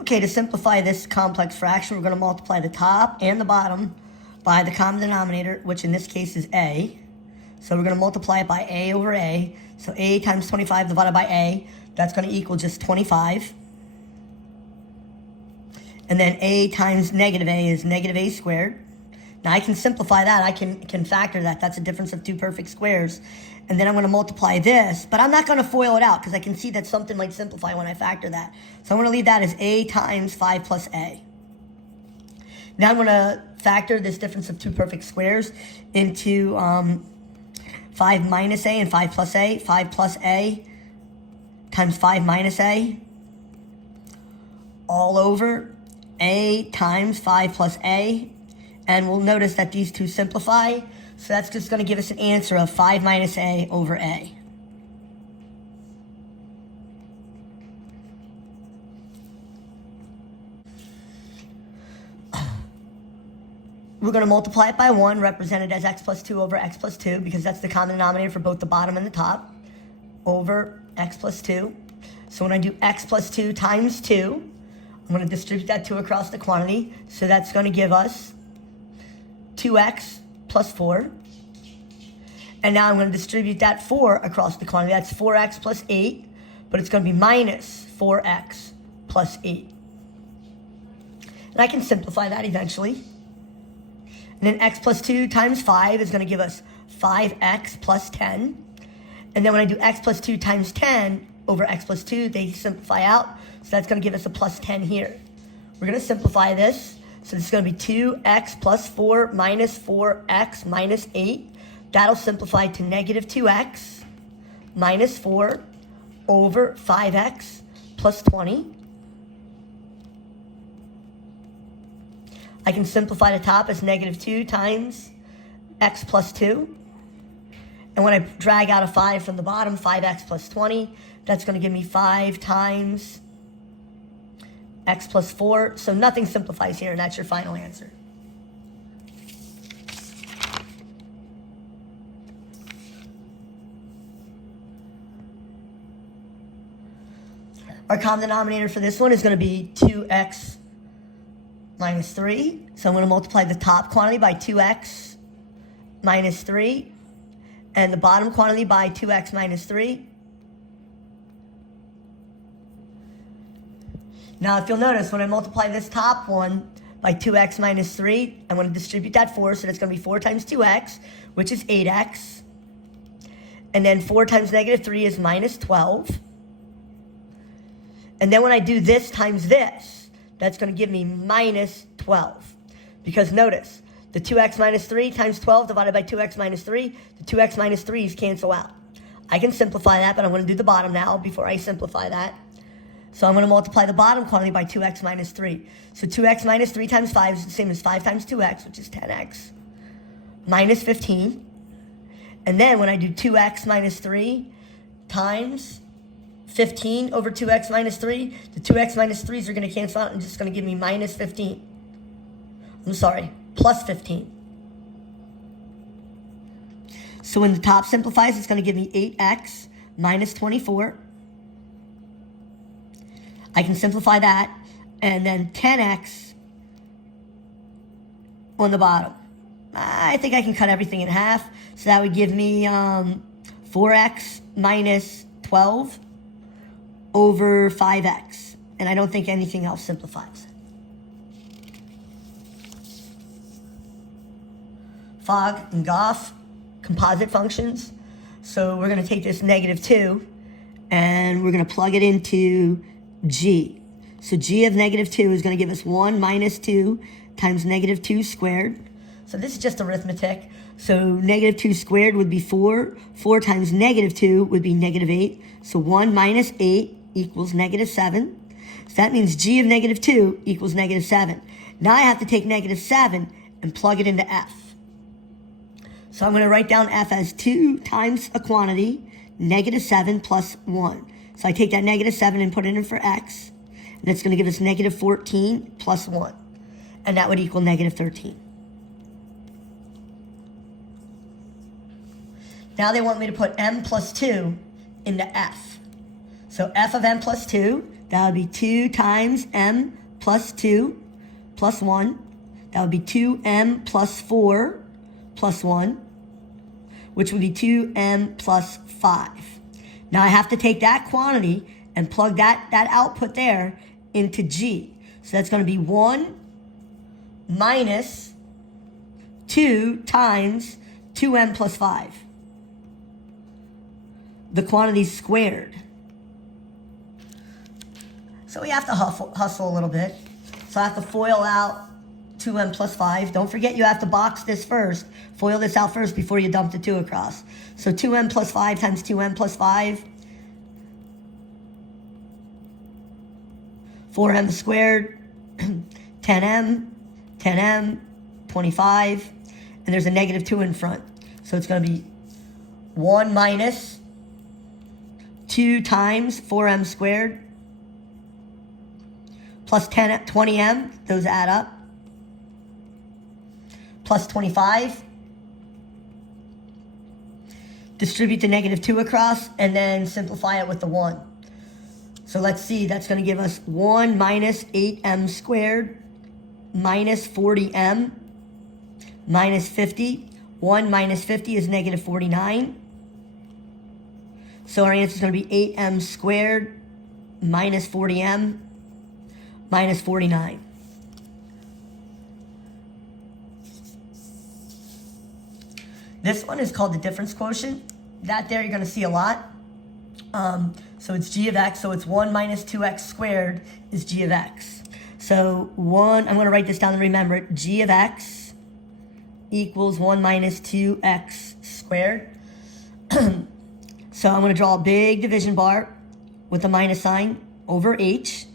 Okay, to simplify this complex fraction, we're going to multiply the top and the bottom by the common denominator, which in this case is a. So we're going to multiply it by a over a. So a times 25 divided by a, that's going to equal just 25. And then a times negative a is negative a squared. Now I can simplify that. I can factor that. That's a difference of two perfect squares. And then I'm going to multiply this, but I'm not going to FOIL it out because I can see that something might simplify when I factor that. So I'm going to leave that as a times 5 plus a. Now I'm going to factor this difference of two perfect squares into 5 minus a and 5 plus a. 5 plus a times 5 minus a all over a times 5 plus a. And we'll notice that these two simplify. So that's just going to give us an answer of 5 minus a over a. We're going to multiply it by 1, represented as x plus 2 over x plus 2, because that's the common denominator for both the bottom and the top, over x plus 2. So when I do x plus 2 times 2, I'm going to distribute that 2 across the quantity. So that's going to give us 2x plus 4. And now I'm going to distribute that 4 across the quantity. That's 4x plus 8, but it's going to be minus 4x plus 8. And I can simplify that eventually. And then x plus 2 times 5 is going to give us 5x plus 10. And then when I do x plus 2 times 10 over x plus 2, they simplify out. So that's going to give us a plus 10 here. We're going to simplify this. So this is going to be 2x plus 4 minus 4x minus 8. That'll simplify to negative 2x minus 4 over 5x plus 20. I can simplify the top as negative 2 times x plus 2. And when I drag out a 5 from the bottom, 5x plus 20, that's going to give me 5 times x plus 4. So nothing simplifies here, and that's your final answer. Our common denominator for this one is going to be 2x minus 3. So I'm going to multiply the top quantity by 2x minus 3 and the bottom quantity by 2x minus 3. Now, if you'll notice, when I multiply this top one by 2x minus 3, I'm going to distribute that 4, so that's going to be 4 times 2x, which is 8x. And then 4 times negative 3 is minus 12. And then when I do this times this, that's going to give me minus 12. Because notice, the 2x minus 3 times 12 divided by 2x minus 3, the 2x minus 3's cancel out. I can simplify that, but I'm going to do the bottom now before I simplify that. So I'm going to multiply the bottom quantity by 2x minus 3. So 2x minus 3 times 5 is the same as 5 times 2x, which is 10x, minus 15. And then when I do 2x minus 3 times 15 over 2x minus 3, the 2x minus 3's are going to cancel out and just going to give me minus 15. I'm sorry, plus 15. So when the top simplifies, it's going to give me 8x minus 24. I can simplify that, and then 10x on the bottom. I think I can cut everything in half, so that would give me 4x minus 12 over 5x, and I don't think anything else simplifies. Fogg and Goff, composite functions. So we're going to take this negative 2, and we're going to plug it into g. So g of negative 2 is going to give us 1 minus 2 times negative 2 squared. So this is just arithmetic. So negative 2 squared would be 4. 4 times negative 2 would be negative 8. So 1 minus 8 equals negative 7. So that means g of negative 2 equals negative 7. Now I have to take negative 7 and plug it into f. So I'm going to write down f as 2 times a quantity, negative 7 plus 1. So I take that negative 7 and put it in for x. And that's going to give us negative 14 plus 1. And that would equal negative 13. Now they want me to put m plus 2 into f. So f of m plus 2 That would be 2 times m plus 2 plus 1. That would be 2m plus 4 plus 1, which would be 2m plus 5. Now I have to take that quantity and plug that output there into G. So that's going to be 1 minus 2 times 2m plus 5. The quantity squared. So we have to hustle a little bit. So I have to FOIL out 2m plus 5. Don't forget you have to box this first. FOIL this out first before you dump the 2 across. So 2m plus 5 times 2m plus 5. 4m squared. 10m. 10m. 25. And there's a negative 2 in front. So it's going to be 1 minus 2 times 4m squared plus 20m, those add up, plus 25. Distribute the negative 2 across, and then simplify it with the 1. So let's see, that's going to give us 1 minus 8m squared minus 40m minus 50. 1 minus 50 is negative 49. So our answer is going to be 8m squared minus 40m minus 49. This one is called the difference quotient. That there you're going to see a lot. So it's g of x, so it's 1 minus 2x squared is g of x. So I'm going to write this down and remember it. G of x equals 1 minus 2x squared. So I'm going to draw a big division bar with a minus sign over h.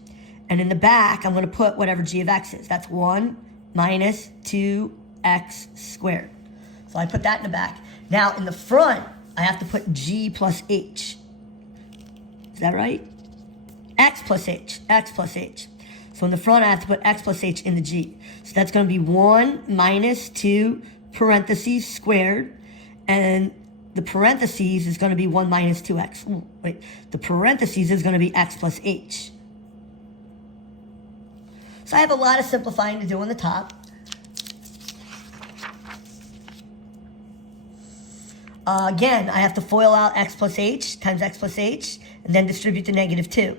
And in the back, I'm going to put whatever g of x is. That's 1 minus 2x squared. So I put that in the back. Now in the front, I have to put g plus h. Is that right? X plus h. X plus h. So in the front, I have to put x plus h in the g. So that's going to be 1 minus 2 parentheses squared. And the parentheses is going to be 1 minus 2x. Ooh, wait. The parentheses is going to be x plus h. So I have a lot of simplifying to do on the top. Again, I have to FOIL out x plus h times x plus h, and then distribute the negative 2.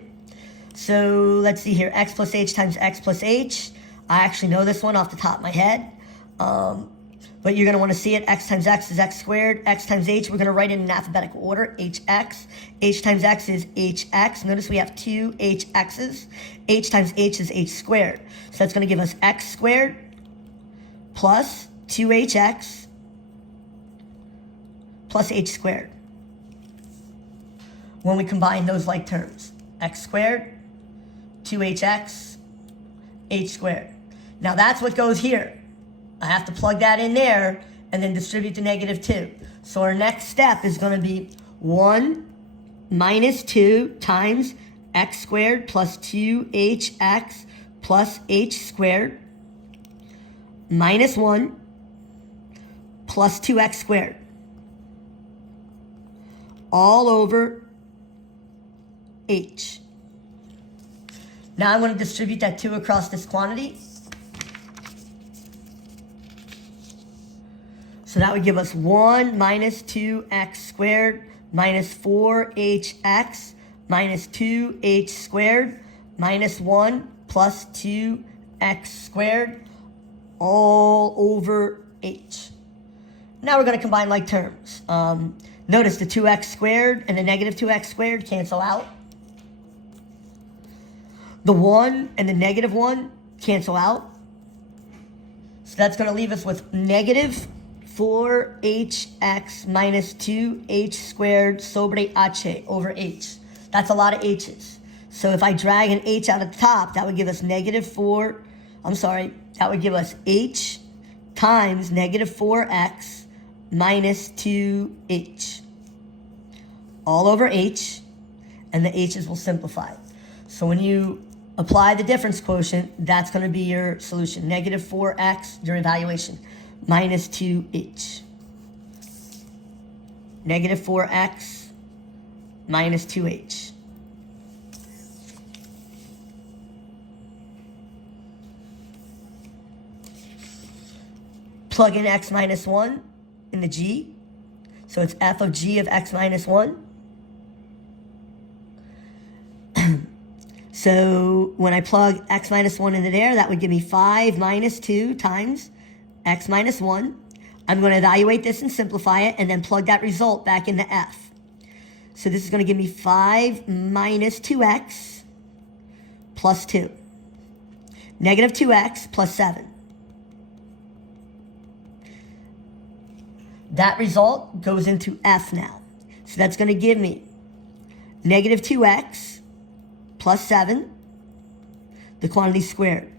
So let's see here, x plus h times x plus h. I actually know this one off the top of my head. But you're going to want to see it. X times x is x squared. X times h, we're going to write it in alphabetical order. hx. H times x is hx. Notice we have two hx's. H times h is h squared. So that's going to give us x squared plus 2hx plus h squared. When we combine those like terms. X squared, 2hx, h squared. Now that's what goes here. I have to plug that in there and then distribute the negative 2. So our next step is going to be 1 minus 2 times x squared plus 2hx plus h squared minus 1 plus 2x squared all over h. Now I'm going to distribute that 2 across this quantity. So that would give us 1 minus 2x squared minus 4hx minus 2h squared minus 1 plus 2x squared all over h. Now we're going to combine like terms. Notice the 2x squared and the negative 2x squared cancel out. The 1 and the negative 1 cancel out. So that's going to leave us with negative 4hx minus 2h squared sobre h over h. That's a lot of h's. So if I drag an h out of the top, that would give us that would give us h times negative 4x minus 2h all over h, and the h's will simplify. So when you apply the difference quotient, that's going to be your solution. Negative 4x, your evaluation, minus 2h. Negative 4x minus 2h. plug in x minus 1 in the g. So it's f of g of x minus 1. So when I plug x minus 1 into there, that would give me 5 minus 2 times x minus 1. I'm going to evaluate this and simplify it, and then plug that result back into f. So this is going to give me 5 minus 2x plus 2. Negative 2x plus 7. That result goes into f now. So that's going to give me negative 2x plus 7, the quantity squared.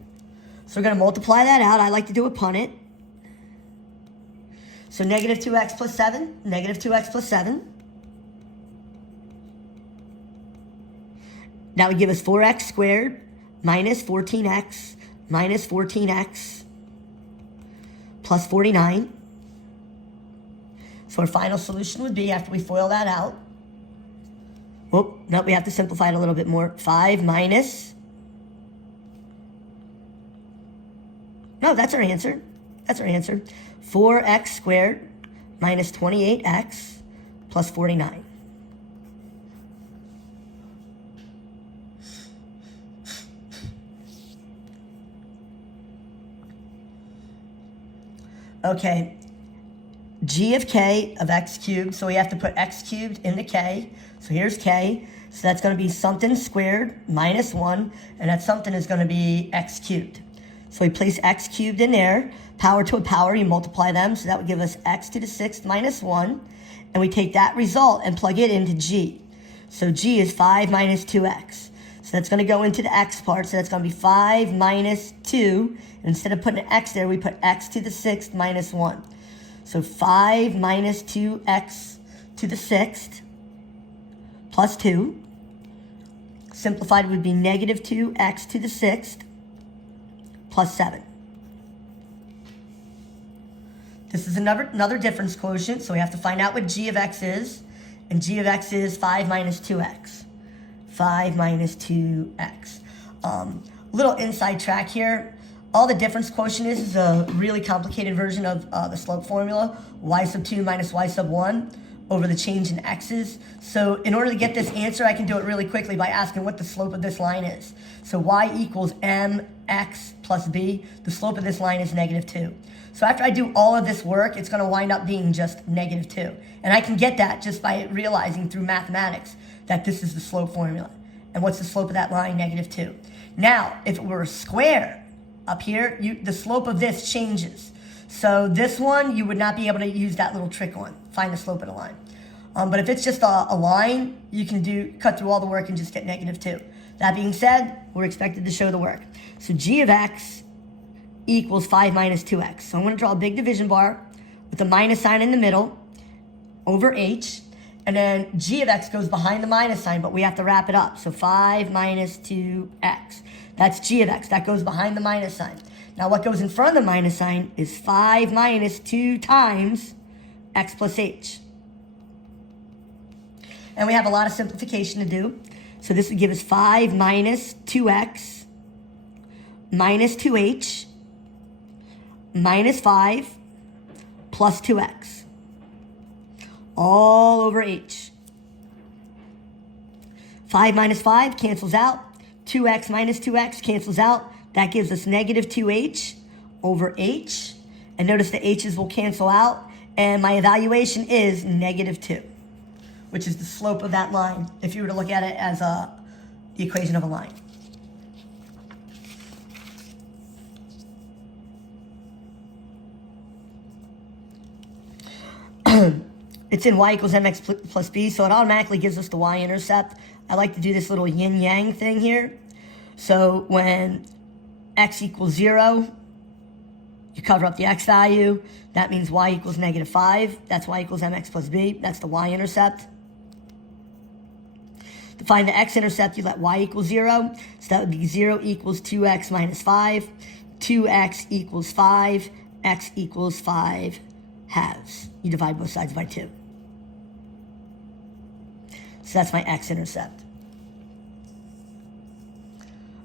So we're going to multiply that out. I like to do a punnett. So negative 2x plus 7, negative 2x plus 7. That would give us 4x squared minus 14x minus 14x plus 49. So our final solution would be, after we FOIL that out, oh, no, we have to simplify it a little bit more. 5 minus, no, that's our answer. That's our answer. 4x squared minus 28x plus 49. Okay, g of k of x cubed, so we have to put x cubed into k. So here's k, so that's going to be something squared minus 1, and that something is going to be x cubed. So we place x cubed in there, power to a power, you multiply them, so that would give us x to the 6th minus 1, and we take that result and plug it into g. So g is 5 minus 2x. So that's going to go into the x part, so that's going to be 5 minus 2. And instead of putting an x there, we put x to the 6th minus 1. So 5 minus 2x to the 6th plus 2. Simplified would be negative 2x to the 6th plus 7. This is another difference quotient, so we have to find out what g of x is. And g of x is 5 minus 2x. 5 minus 2x. Little inside track here. All the difference quotient is a really complicated version of the slope formula. Y sub 2 minus y sub 1 over the change in x's. So in order to get this answer, I can do it really quickly by asking what the slope of this line is. So y equals mx plus b. The slope of this line is negative 2. So after I do all of this work, it's going to wind up being just negative 2. And I can get that just by realizing through mathematics that this is the slope formula. And what's the slope of that line? Negative 2. Now, if it were a square up here, the slope of this changes. So this one, you would not be able to use that little trick on, find the slope of the line. But if it's just a line, you can cut through all the work and just get negative 2. That being said, we're expected to show the work. So g of x equals 5 minus 2x. So I'm going to draw a big division bar with the minus sign in the middle over h. And then g of x goes behind the minus sign, but we have to wrap it up. So 5 minus 2x. That's g of x. That goes behind the minus sign. Now what goes in front of the minus sign is 5 minus 2 times x plus h. And we have a lot of simplification to do. So this would give us 5 minus 2x minus 2h minus 5 plus 2x. All over h. 5 minus 5 cancels out. 2x minus 2x cancels out. That gives us negative 2h over h. And notice the h's will cancel out. And my evaluation is negative 2, which is the slope of that line, if you were to look at it as the equation of a line. It's in y equals mx plus b, so it automatically gives us the y-intercept. I like to do this little yin-yang thing here. So when x equals 0, you cover up the x value. That means y equals negative 5. That's y equals mx plus b. That's the y-intercept. To find the x-intercept, you let y equal 0. So that would be 0 equals 2x minus 5. 2x equals 5. X equals 5 halves. You divide both sides by 2. So that's my x-intercept.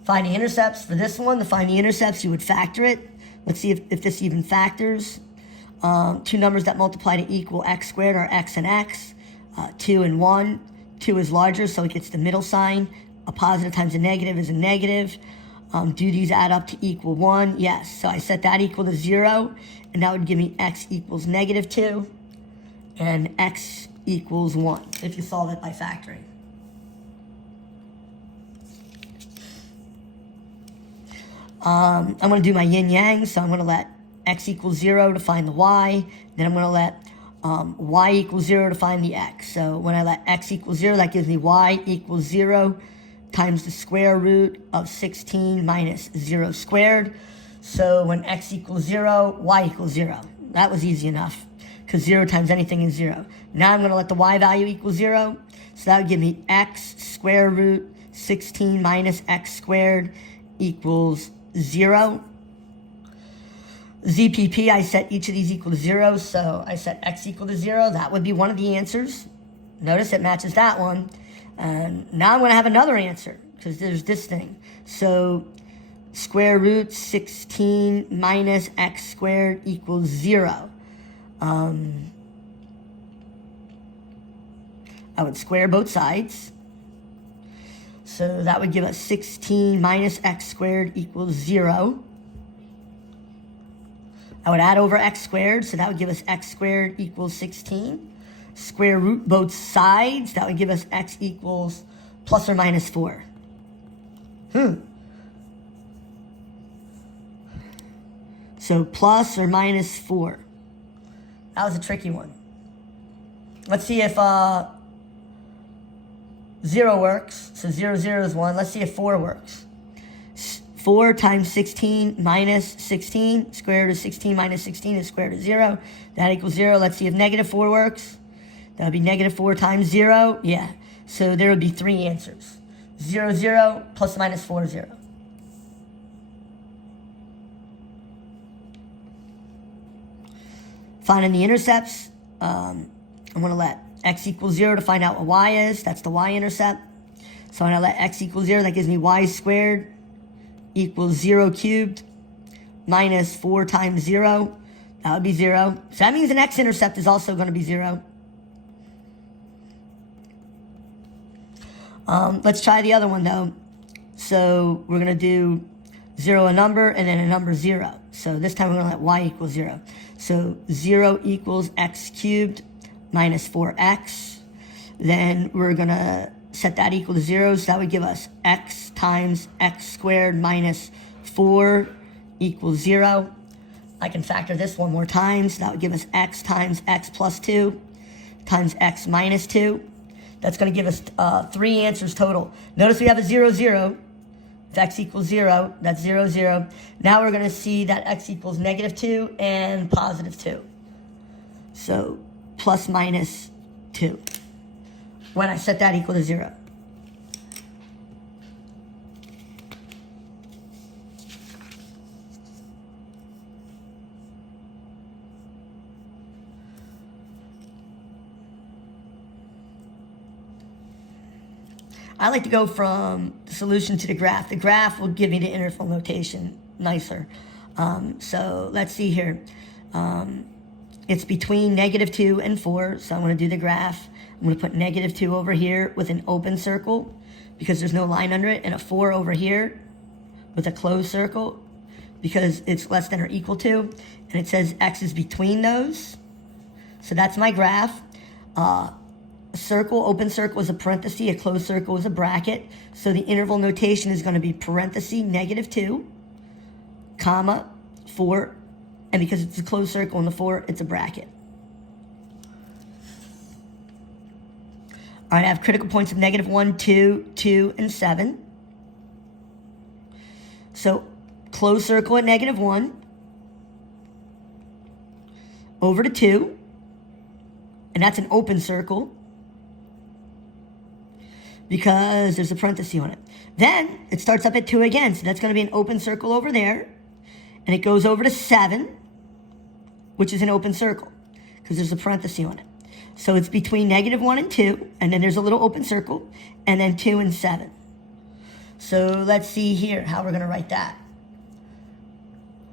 Find the intercepts for this one. To find the intercepts, you would factor it. Let's see if this even factors. Two numbers that multiply to equal x squared are x and x. 2 and 1. 2 is larger, so it gets the middle sign. A positive times a negative is a negative. Do these add up to equal 1? Yes. So I set that equal to 0, and that would give me x equals negative 2, and x equals 1, if you solve it by factoring. I'm going to do my yin-yang, so I'm going to let x equals 0 to find the y. Then I'm going to let y equals 0 to find the x. So when I let x equals 0, that gives me y equals 0 times the square root of 16 minus 0 squared. So when x equals 0, y equals 0. That was easy enough, because 0 times anything is 0. Now I'm going to let the y value equal 0. So that would give me x square root 16 minus x squared equals 0. ZPP, I set each of these equal to 0, so I set x equal to 0. That would be one of the answers. Notice it matches that one. And now I'm going to have another answer, because there's this thing. So square root 16 minus x squared equals 0. I would square both sides. So that would give us 16 minus x squared equals 0. I would add over x squared, so that would give us x squared equals 16. Square root both sides, that would give us x equals plus or minus 4. So plus or minus 4. That was a tricky one. Let's see if 0 works. So 0, 0 is 1. Let's see if 4 works. 4 times 16 minus 16. Square root of 16 minus 16 is square root of 0. That equals 0. Let's see if negative 4 works. That would be negative 4 times 0. Yeah. So there would be 3 answers. 0, 0, plus or minus 4, 0. Finding the intercepts. I'm going to let x equals 0 to find out what y is. That's the y-intercept. So I'm going to let x equals 0. That gives me y squared equals 0 cubed minus 4 times 0. That would be 0. So that means an x-intercept is also going to be 0. Let's try the other one, though. So we're going to do 0 a number and then a number 0. So this time we're going to let y equal 0. So 0 equals x cubed minus 4x. Then we're going to set that equal to 0. So that would give us x times x squared minus 4 equals 0. I can factor this one more time. So that would give us x times x plus 2 times x minus 2. That's going to give us 3 answers total. Notice we have a 0, 0. If x equals 0, that's 0, 0. Now we're going to see that x equals negative 2 and positive 2. So plus minus 2 when I set that equal to 0. I like to go from the solution to the graph. The graph will give me the interval notation nicer. So let's see here. It's between negative 2 and 4, so I'm going to do the graph. I'm going to put negative 2 over here with an open circle because there's no line under it, and a 4 over here with a closed circle because it's less than or equal to, and it says x is between those. So that's my graph. A circle, open circle is a parenthesis, a closed circle is a bracket. So the interval notation is going to be parenthesis negative 2, comma, 4, and because it's a closed circle in the 4, it's a bracket. All right, I have critical points of negative 1, 2, 2, and 7. So closed circle at negative 1, over to 2, and that's an open circle because there's a parenthesis on it. Then it starts up at 2 again, so that's going to be an open circle over there, and it goes over to 7, which is an open circle because there's a parenthesis on it. So it's between negative 1 and 2, and then there's a little open circle, and then 2 and 7. So let's see here how we're going to write that.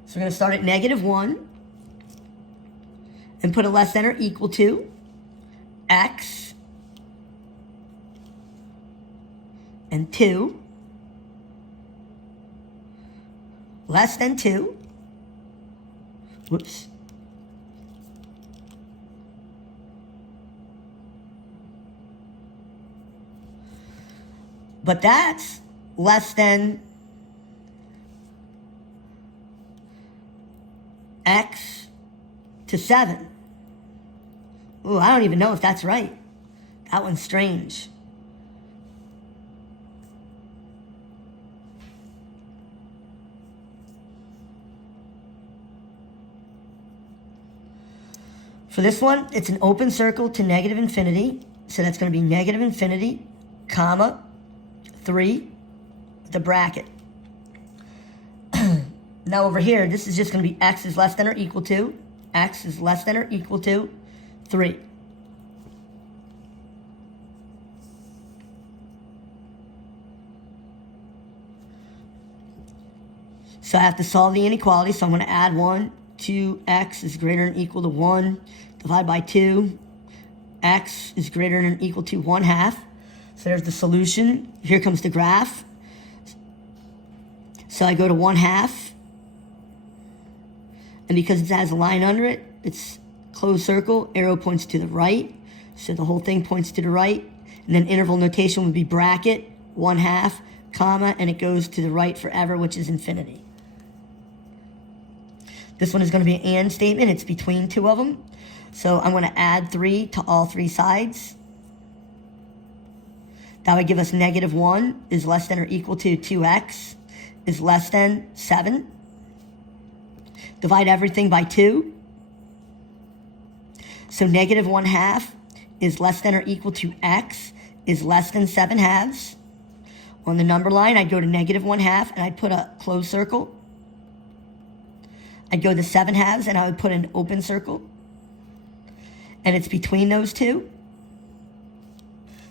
So we're going to start at negative 1. and put a less than or equal to x and 2 less than 2. Whoops. But that's less than x to 7. Ooh, I don't even know if that's right. That one's strange. For this one, it's an open circle to negative infinity. So that's going to be negative infinity, comma, 3, the bracket. Now over here, this is just going to be x is less than or equal to, x is less than or equal to 3. So I have to solve the inequality, so I'm going to add 1 to x is greater than or equal to 1, divide by 2, x is greater than or equal to 1/2. So there's the solution. Here comes the graph. So I go to 1/2. And because it has a line under it, it's closed circle, arrow points to the right. So the whole thing points to the right. And then interval notation would be bracket, 1/2, comma, and it goes to the right forever, which is infinity. This one is going to be an and statement. It's between two of them. So I'm going to add 3 to all 3 sides. That would give us negative 1 is less than or equal to 2x is less than 7. Divide everything by 2. So negative 1/2 is less than or equal to x is less than 7/2. On the number line, I'd go to negative 1/2 and I'd put a closed circle. I'd go to 7/2 and I would put an open circle. And it's between those two.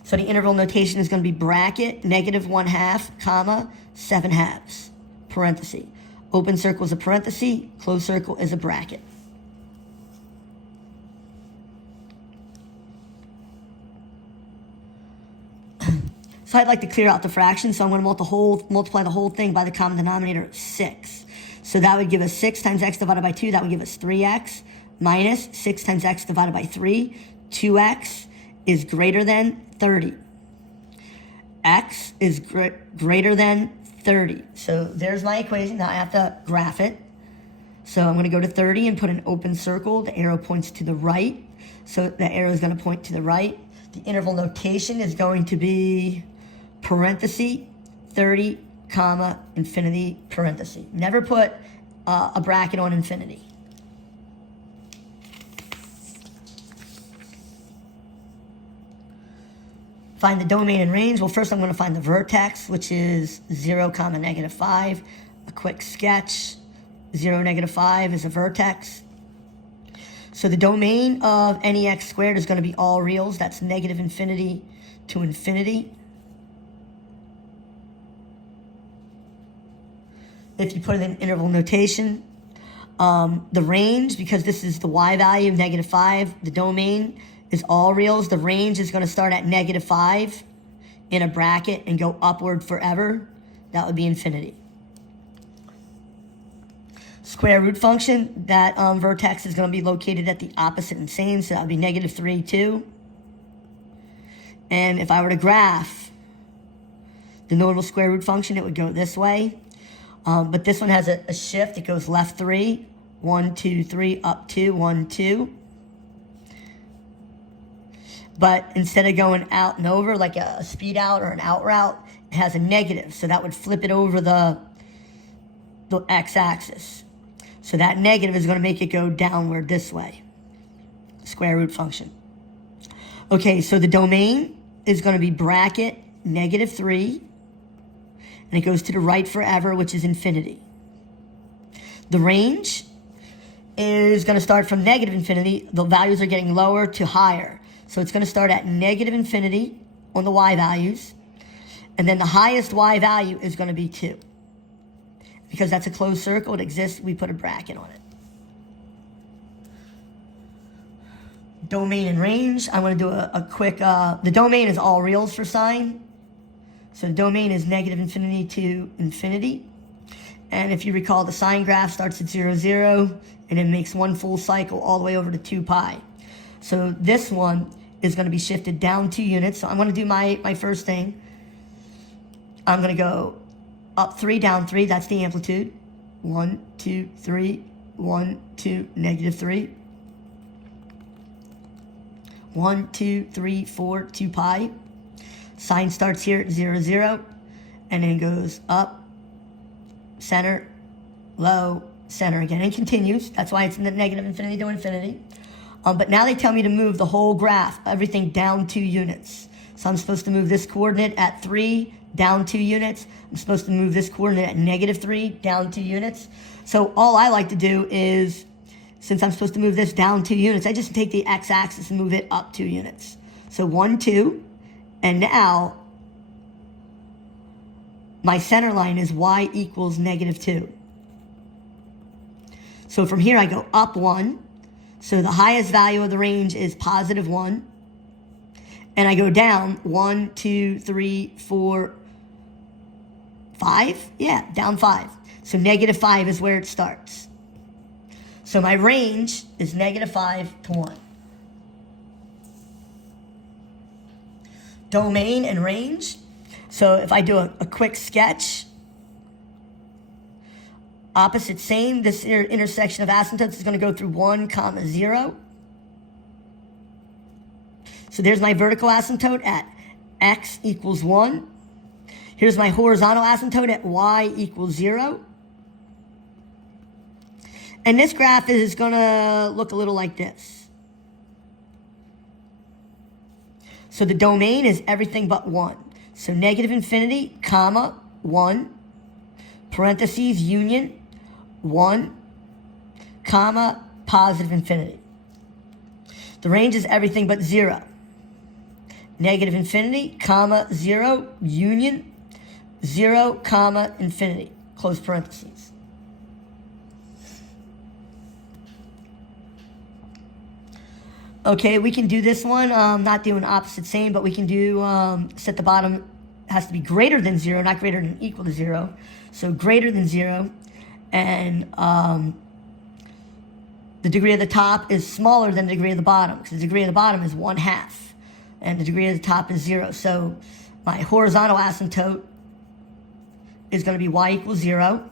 So the interval notation is going to be bracket, negative 1/2, comma, 7/2, parenthesis. Open circle is a parenthesis, closed circle is a bracket. So I'd like to clear out the fraction, so I'm going to multiply the whole thing by the common denominator of 6. So that would give us 6 times x divided by 2, that would give us 3x, minus 6 times x divided by 3, 2x is greater than 30. X is greater than 30. So there's my equation. Now I have to graph it. So I'm going to go to 30 and put an open circle. The arrow points to the right. So the arrow is going to point to the right. The interval notation is going to be parenthesis, 30, comma, infinity, parenthesis. Never put a bracket on infinity. Find the domain and range. Well, first I'm going to find the vertex, which is 0, comma, negative 5. A quick sketch. 0, negative 5 is a vertex. So the domain of any x squared is going to be all reals. That's negative infinity to infinity. If you put it in interval notation, the range, because this is the y value, negative 5, the domain is all reals. The range is going to start at negative 5 in a bracket and go upward forever. That would be infinity. Square root function, that vertex is going to be located at the opposite and same, so that would be negative 3, 2. And if I were to graph the notable square root function, it would go this way. But this one has a shift. It goes left 3, 1, 2, 3, up 2, 1, 2. But instead of going out and over like a speed out or an out route, it has a negative. So that would flip it over the x-axis. So that negative is going to make it go downward this way. Square root function. Okay, so the domain is going to be bracket negative 3. And it goes to the right forever, which is infinity. The range is going to start from negative infinity. The values are getting lower to higher. So it's going to start at negative infinity on the y values. And then the highest y value is going to be 2. Because that's a closed circle, it exists, we put a bracket on it. domain and range. I'm going to do a quick, the domain is all reals for sine. So the domain is negative infinity to infinity. And if you recall, the sine graph starts at 0, 0, and it makes one full cycle all the way over to 2 pi. So this one is going to be shifted down 2 units. So I'm going to do my first thing. I'm going to go up 3, down 3. That's the amplitude. 1, 2, 3, 1, 2, negative 3. 1, 2, 3, 4, 2 pi. Sine starts here at 0, 0, and then goes up, center, low, center again, and continues. That's why it's negative infinity to infinity. But now they tell me to move the whole graph, everything down 2 units. So I'm supposed to move this coordinate at 3, down 2 units. I'm supposed to move this coordinate at negative 3, down 2 units. So all I like to do is, since I'm supposed to move this down 2 units, I just take the x-axis and move it up 2 units. So 1, 2, and now my center line is y equals negative 2. So from here I go up 1. So the highest value of the range is positive 1. And I go down 1, 2, 3, 4, 5. Yeah, down 5. So negative 5 is where it starts. So my range is negative 5 to 1. Domain and range. So if I do a quick sketch, opposite same, this intersection of asymptotes is going to go through 1, 0. So there's my vertical asymptote at x equals 1. Here's my horizontal asymptote at y equals 0. And this graph is going to look a little like this. So the domain is everything but 1. So negative infinity, comma, 1, parentheses, union, 1, comma, positive infinity. The range is everything but 0. Negative infinity, comma, 0, union, 0, comma, infinity, close parentheses. Okay, we can do this one, not doing opposite same, but we can do, set the bottom has to be greater than 0, not greater than equal to 0. So greater than 0, and the degree of the top is smaller than the degree of the bottom, because the degree of the bottom is 1/2, and the degree of the top is 0. So my horizontal asymptote is going to be y equals 0.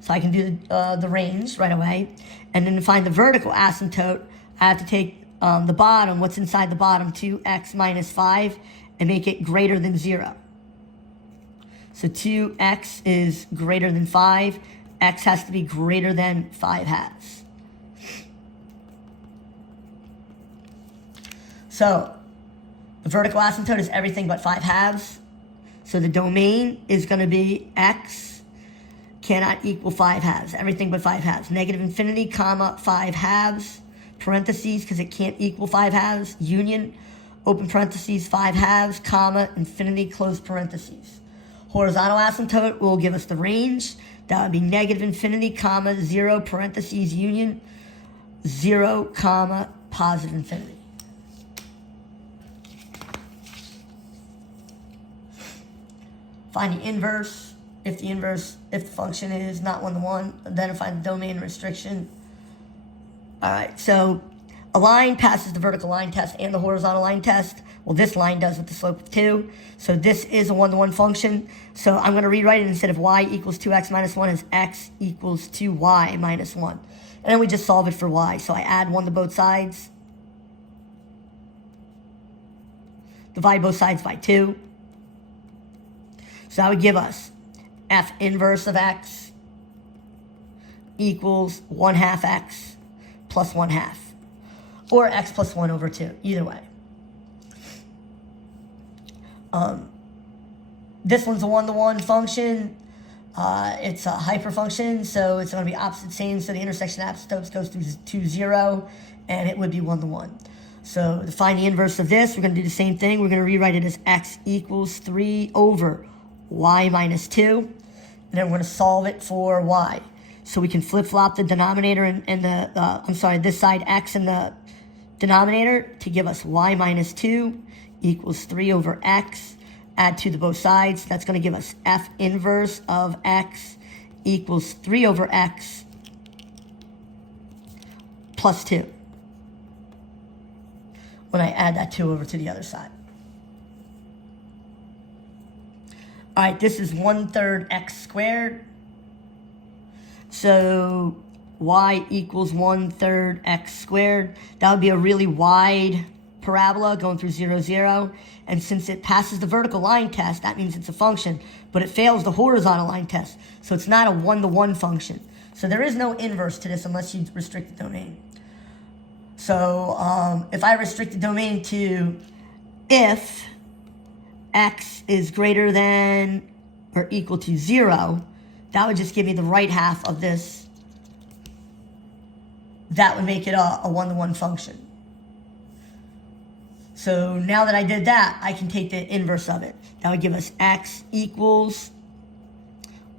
So I can do the range right away. And then to find the vertical asymptote, I have to take the bottom, what's inside the bottom, 2x minus 5, and make it greater than 0. So 2x is greater than 5. X has to be greater than 5/2. So the vertical asymptote is everything but 5/2. So the domain is going to be x cannot equal 5/2. Everything but 5/2. Negative infinity, comma, 5/2. Parentheses, because it can't equal 5/2. Union, open parentheses, 5/2, comma, infinity, close parentheses. Horizontal asymptote will give us the range. That would be negative infinity, comma, 0, parentheses, union, 0, comma, positive infinity. Find the inverse. If the function is not 1-to-1, identify the domain restriction. All right, so a line passes the vertical line test and the horizontal line test. Well, this line does with the slope of 2. So this is a 1-to-1 function. So I'm going to rewrite it instead of y equals 2x minus 1 as x equals 2y minus 1. And then we just solve it for y. So I add 1 to both sides. Divide both sides by 2. So that would give us f inverse of x equals 1/2 x plus 1/2. Or x plus 1 over 2, either way. This one's a 1-to-1 function. It's a hyperfunction, so it's going to be opposite same. So the intersection of asymptotes goes to 0, and it would be 1-to-1. So to find the inverse of this, we're going to do the same thing. We're going to rewrite it as x equals 3 over y minus 2. And then we're going to solve it for y. So we can flip-flop the denominator and this side x and the denominator to give us y minus 2 equals 3 over x. Add 2 to both sides. That's going to give us f inverse of x equals 3 over x plus 2. When I add that 2 over to the other side. All right, this is 1/3 x squared. So y equals 1/3 x squared. That would be a really wide parabola going through 0, 0. And since it passes the vertical line test, that means it's a function, but it fails the horizontal line test. So it's not a one-to-one function. So there is no inverse to this unless you restrict the domain. So if I restrict the domain to if x is greater than or equal to 0, that would just give me the right half of this. That would make it a one-to-one function. So now that I did that, I can take the inverse of it. That would give us x equals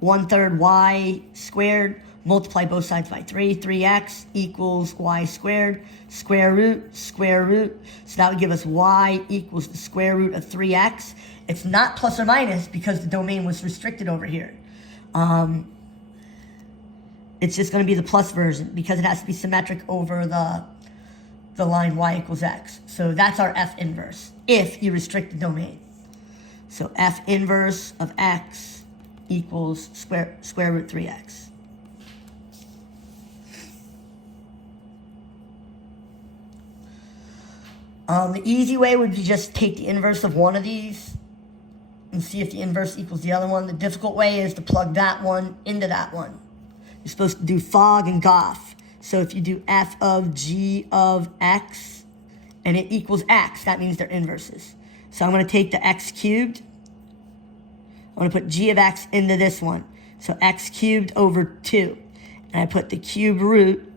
1/3 y squared. Multiply both sides by 3. 3x equals y squared. Square root, square root. So that would give us y equals the square root of 3x. It's not plus or minus because the domain was restricted over here. It's just going to be the plus version because it has to be symmetric over the line y equals x. So that's our f inverse if you restrict the domain. So f inverse of x equals square root 3x. The easy way would be just take the inverse of one of these and see if the inverse equals the other one. The difficult way is to plug that one into that one. You're supposed to do Fogg and Goff. So if you do f of g of x and it equals x, that means they're inverses. So I'm going to take the x cubed. I'm going to put g of x into this one. So x cubed over 2. And I put the cube root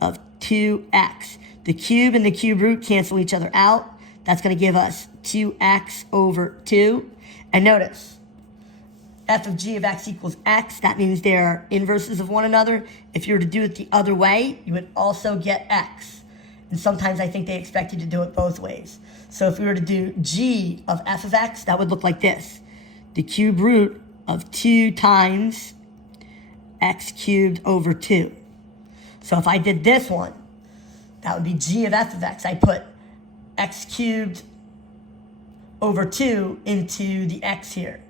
of 2x. The cube and the cube root cancel each other out. That's going to give us 2x over 2. And notice, f of g of x equals x. That means they're inverses of one another. If you were to do it the other way, you would also get x. And sometimes I think they expect you to do it both ways. So if we were to do g of f of x, that would look like this. The cube root of 2 times x cubed over 2. So if I did this one, that would be g of f of x. I put x cubed over 2 into the x here.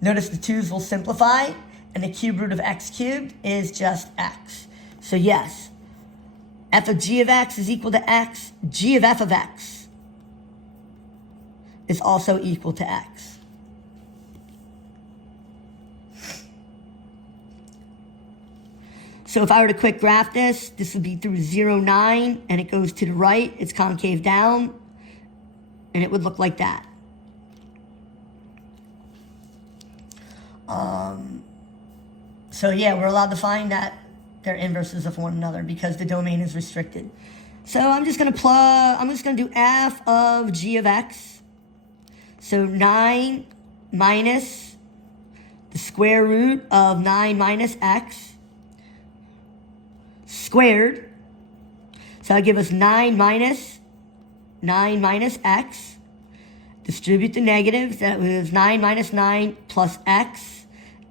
Notice the 2's will simplify, and the cube root of x cubed is just x. So yes, f of g of x is equal to x. G of f of x is also equal to x. So if I were to quick graph this, this would be through 0, 9, and it goes to the right. It's concave down, and it would look like that. So yeah, we're allowed to find that they're inverses of one another because the domain is restricted. So I'm just going to do f of g of x. So 9 minus the square root of 9 minus x squared. So that'll give us 9 minus x. Distribute the negatives. That was 9 minus 9 plus x.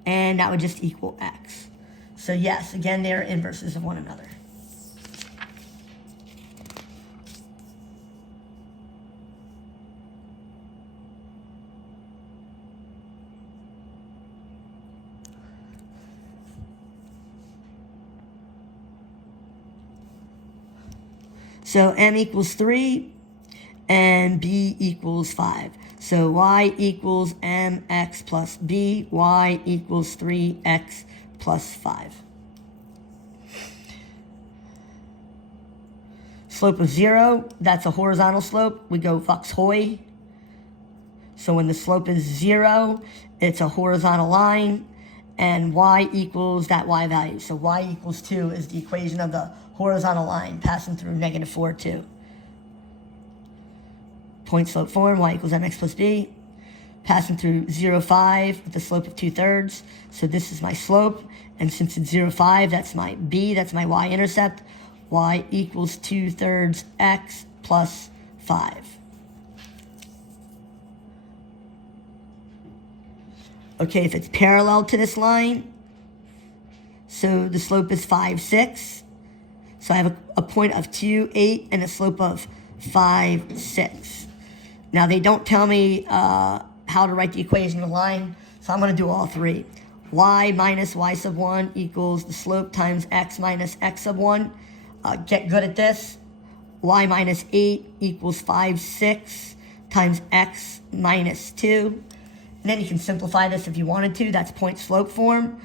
And that would just equal x. So yes, again, they're inverses of one another. So m equals 3 and b equals 5. So y equals mx plus b, y equals 3x plus 5. Slope of 0, that's a horizontal slope. We go Vux Hoy. So when the slope is 0, it's a horizontal line, and y equals that y value. So y equals 2 is the equation of the horizontal line passing through -4, 2. Point slope form, y equals mx plus b, passing through 0, 5 with a slope of 2/3. So this is my slope, and since it's 0, 5, that's my b, that's my y-intercept. y equals 2/3 x plus 5. Okay, if it's parallel to this line, so the slope is 5, 6. So I have a point of 2, 8, and a slope of 5, 6. Now, they don't tell me how to write the equation of the line, so I'm going to do all three. Y minus y sub 1 equals the slope times x minus x sub 1. Get good at this. Y minus 8 equals 5, 6 times x minus 2. And then you can simplify this if you wanted to. That's point slope form.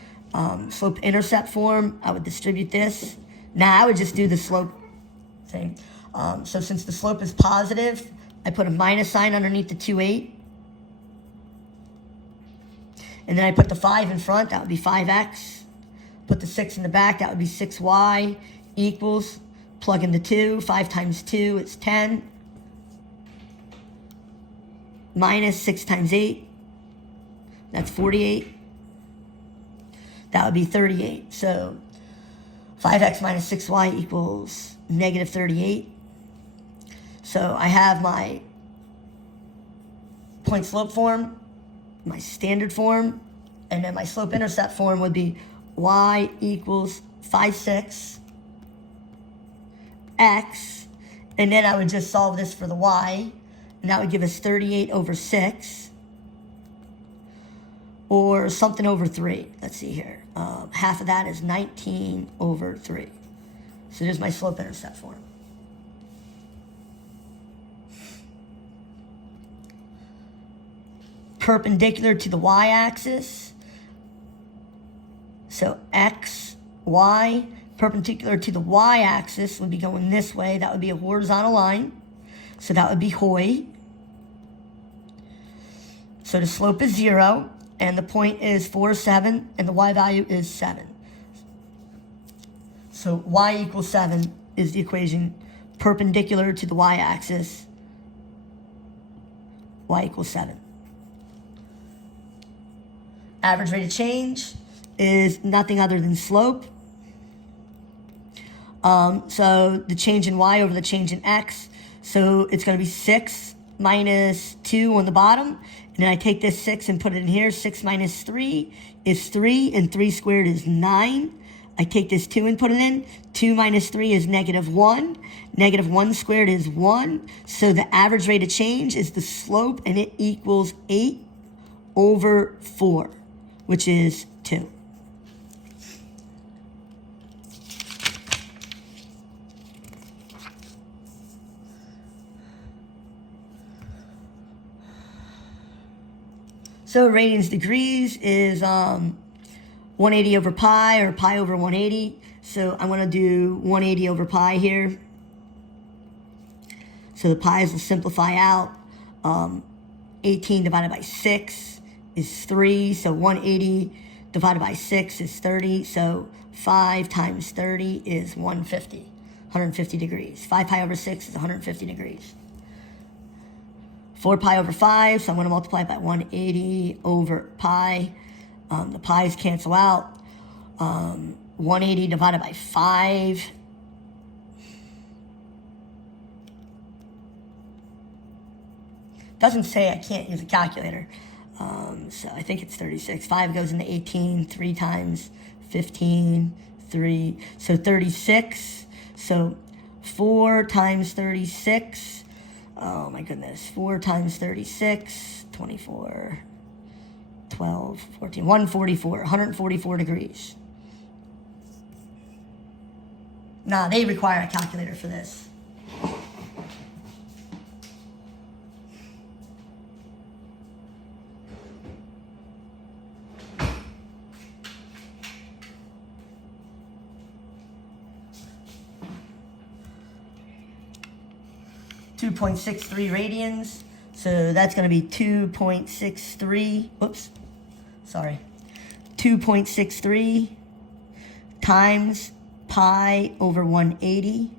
Slope intercept form, I would distribute this. Now I would just do the slope thing. So since the slope is positive, I put a minus sign underneath the 2, 8. And then I put the 5 in front, that would be 5x. Put the 6 in the back, that would be 6y equals, plug in the 2, 5 times 2, it's 10. Minus 6 times 8, that's 48. That would be 38. So 5x minus 6y equals negative 38. So I have my point slope form, my standard form, and then my slope intercept form would be y equals 5, 6 x, and then I would just solve this for the y, and that would give us 38 over 6, or something over 3. Let's see here. Half of that is 19 over 3. So there's my slope intercept form. Perpendicular to the y-axis. So x, y, perpendicular to the y-axis would be going this way. That would be a horizontal line. So that would be hoi. So the slope is 0, and the point is 4, 7, and the y value is 7. So y equals 7 is the equation perpendicular to the y-axis. Y equals 7. Average rate of change is nothing other than slope. So the change in y over the change in x. So it's going to be 6 minus 2 on the bottom. And then I take this 6 and put it in here. 6 minus 3 is 3, and 3 squared is 9. I take this 2 and put it in. 2 minus 3 is negative 1. Negative 1 squared is 1. So the average rate of change is the slope, and it equals 8 over 4, which is 2. So radians degrees is 180 over pi, or pi over 180. So I'm going to do 180 over pi here. So the pi's will simplify out. 18 divided by 6 is 3. So 180 divided by 6 is 30. So 5 times 30 is 150. 150 degrees. 5 pi over 6 is 150 degrees. 4 pi over 5, so I'm going to multiply it by 180 over pi. The pi's cancel out. 180 divided by 5. Doesn't say I can't use a calculator. So I think it's 36. 5 goes into 18, 3 times 15, 3. So 36. So 4 times 36. Oh my goodness. 4 times 36, 24, 12, 14, 144, 144 degrees. Nah, they require a calculator for this. .63 radians, so that's going to be 2.63, whoops, sorry, 2.63 times pi over 180.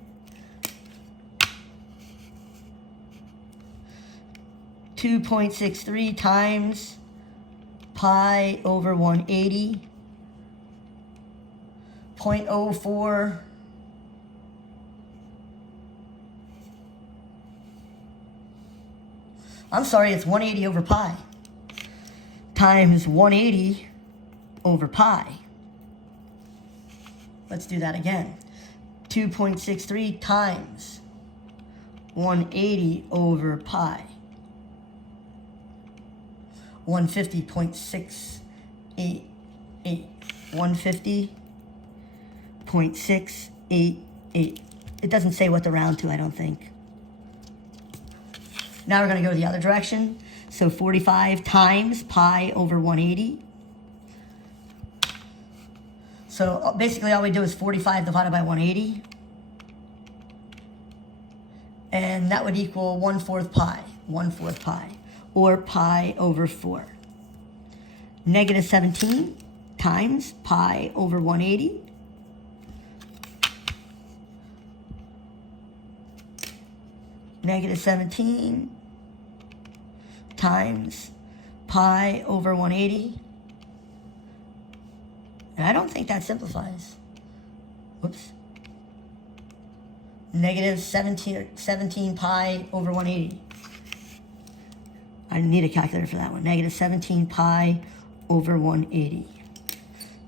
2.63 times pi over 180. 0.04 I'm sorry, it's 180 over pi times 180 over pi. Let's do that again. 2.63 times 180 over pi. 150.688. 150.688. It doesn't say what to round to, I don't think. Now we're going to go the other direction. So 45 times pi over 180. So basically all we do is 45 divided by 180. And that would equal 1/4 pi. 1/4 pi. Or pi over 4. Negative 17 times pi over 180. Negative 17 times pi over 180. And I don't think that simplifies. Whoops. Negative 17 pi over 180. I need a calculator for that one. Negative 17 pi over 180.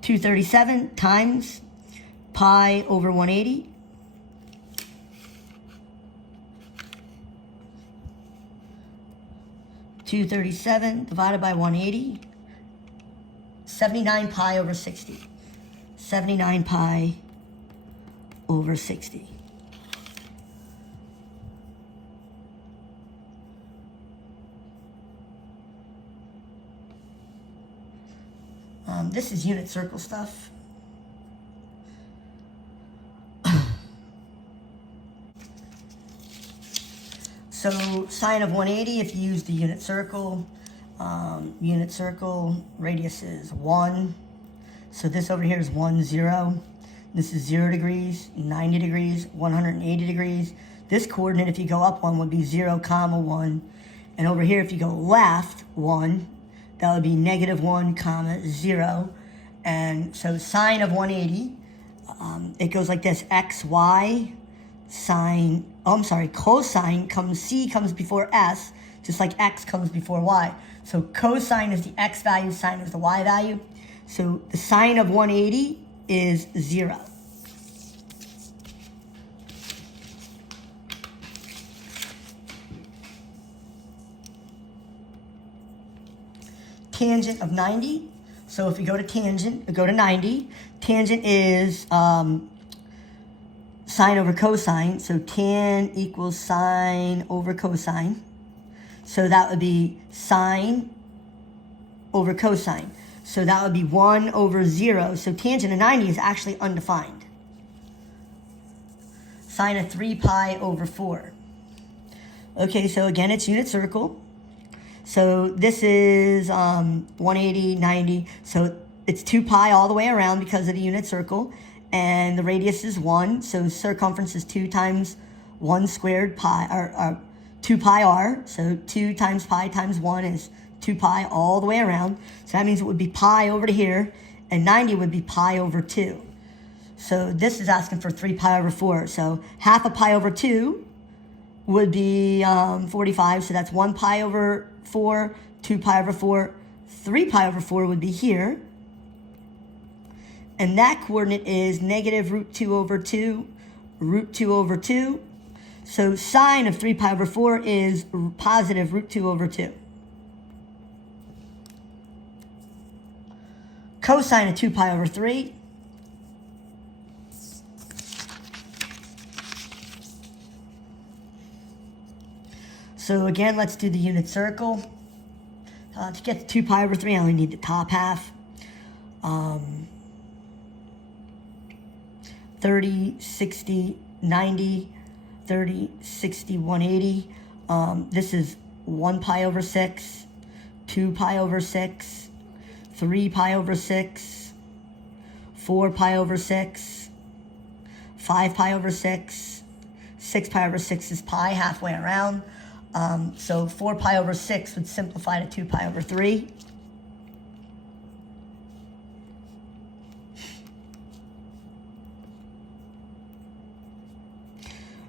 237 times pi over 180. $237 divided by 180. 79 pi over 60. 79 pi over 60. This is unit circle stuff. So sine of 180, if you use the unit circle radius is 1. So this over here is 1, 0. This is 0 degrees, 90 degrees, 180 degrees. This coordinate, if you go up 1, would be 0, comma 1. And over here, if you go left 1, that would be negative 1, comma 0. And so sine of 180, it goes like this: x, y, sine, cosine C comes before s, just like x comes before y. So cosine is the x value, sine is the y value. So the sine of 180 is 0. Tangent of 90. So if you go to tangent, go to 90. Tangent is sine over cosine. So tan equals sine over cosine. So that would be sine over cosine. So that would be 1 over 0. So tangent of 90 is actually undefined. Sine of 3 pi over 4. Okay, so again, it's unit circle. So this is 180, 90. So it's 2 pi all the way around because of the unit circle. And the radius is 1. So circumference is 2 times 1 squared pi, or 2 pi r. So 2 times pi times 1 is 2 pi all the way around. So that means it would be pi over to here. And 90 would be pi over 2. So this is asking for 3 pi over 4. So half a pi over 2 would be 45. So that's 1 pi over 4, 2 pi over 4, 3 pi over 4 would be here. And that coordinate is negative root 2 over 2, root 2 over 2. So sine of 3 pi over 4 is positive root 2 over 2. Cosine of 2 pi over 3. So again, let's do the unit circle. To get to 2 pi over 3, I only need the top half. 30, 60, 90, 30, 60, 180. This is 1 pi over 6, 2 pi over 6, 3 pi over 6, 4 pi over 6, 5 pi over 6, 6 pi over 6 is pi halfway around. So 4 pi over 6 would simplify to 2 pi over 3.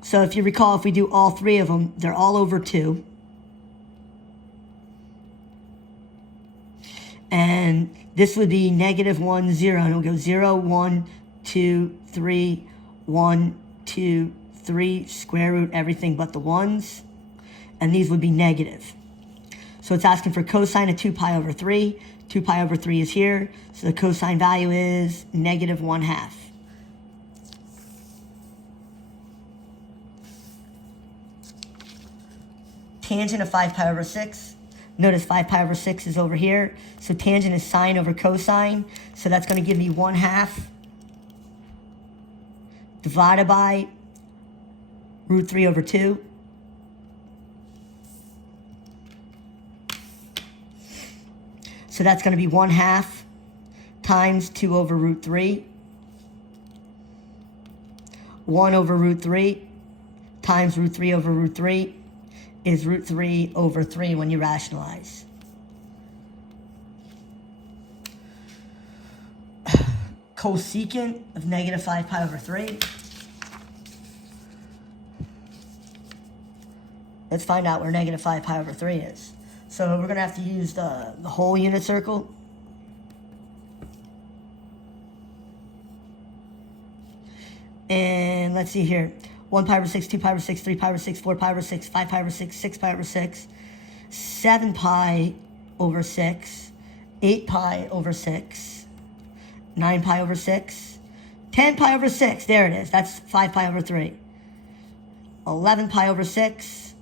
So if you recall, if we do all 3 of them, they're all over 2. And this would be negative 1, 0. And it'll go 0, 1, 2, 3, 1, 2, 3, square root everything but the 1s. And these would be negative. So it's asking for cosine of 2 pi over 3. 2 pi over 3 is here. So the cosine value is negative 1/2. Tangent of 5 pi over 6. Notice 5 pi over 6 is over here. So tangent is sine over cosine. So that's going to give me 1/2 divided by root 3 over 2. So that's going to be 1/2 times 2 over root 3. 1 over root 3 times root 3 over root 3 is root 3 over 3 when you rationalize. Cosecant of negative 5 pi over 3. Let's find out where negative 5 pi over 3 is. So we're going to have to use the whole unit circle. And let's see here. 1 pi over 6, 2 pi over 6, 3 pi over 6, 4 pi over 6, 5 pi over 6, 6 pi over 6, 7 pi over 6, 8 pi over 6, 9 pi over 6, 10 pi over 6. There it is. That's 5 pi over 3. 11 pi over 6.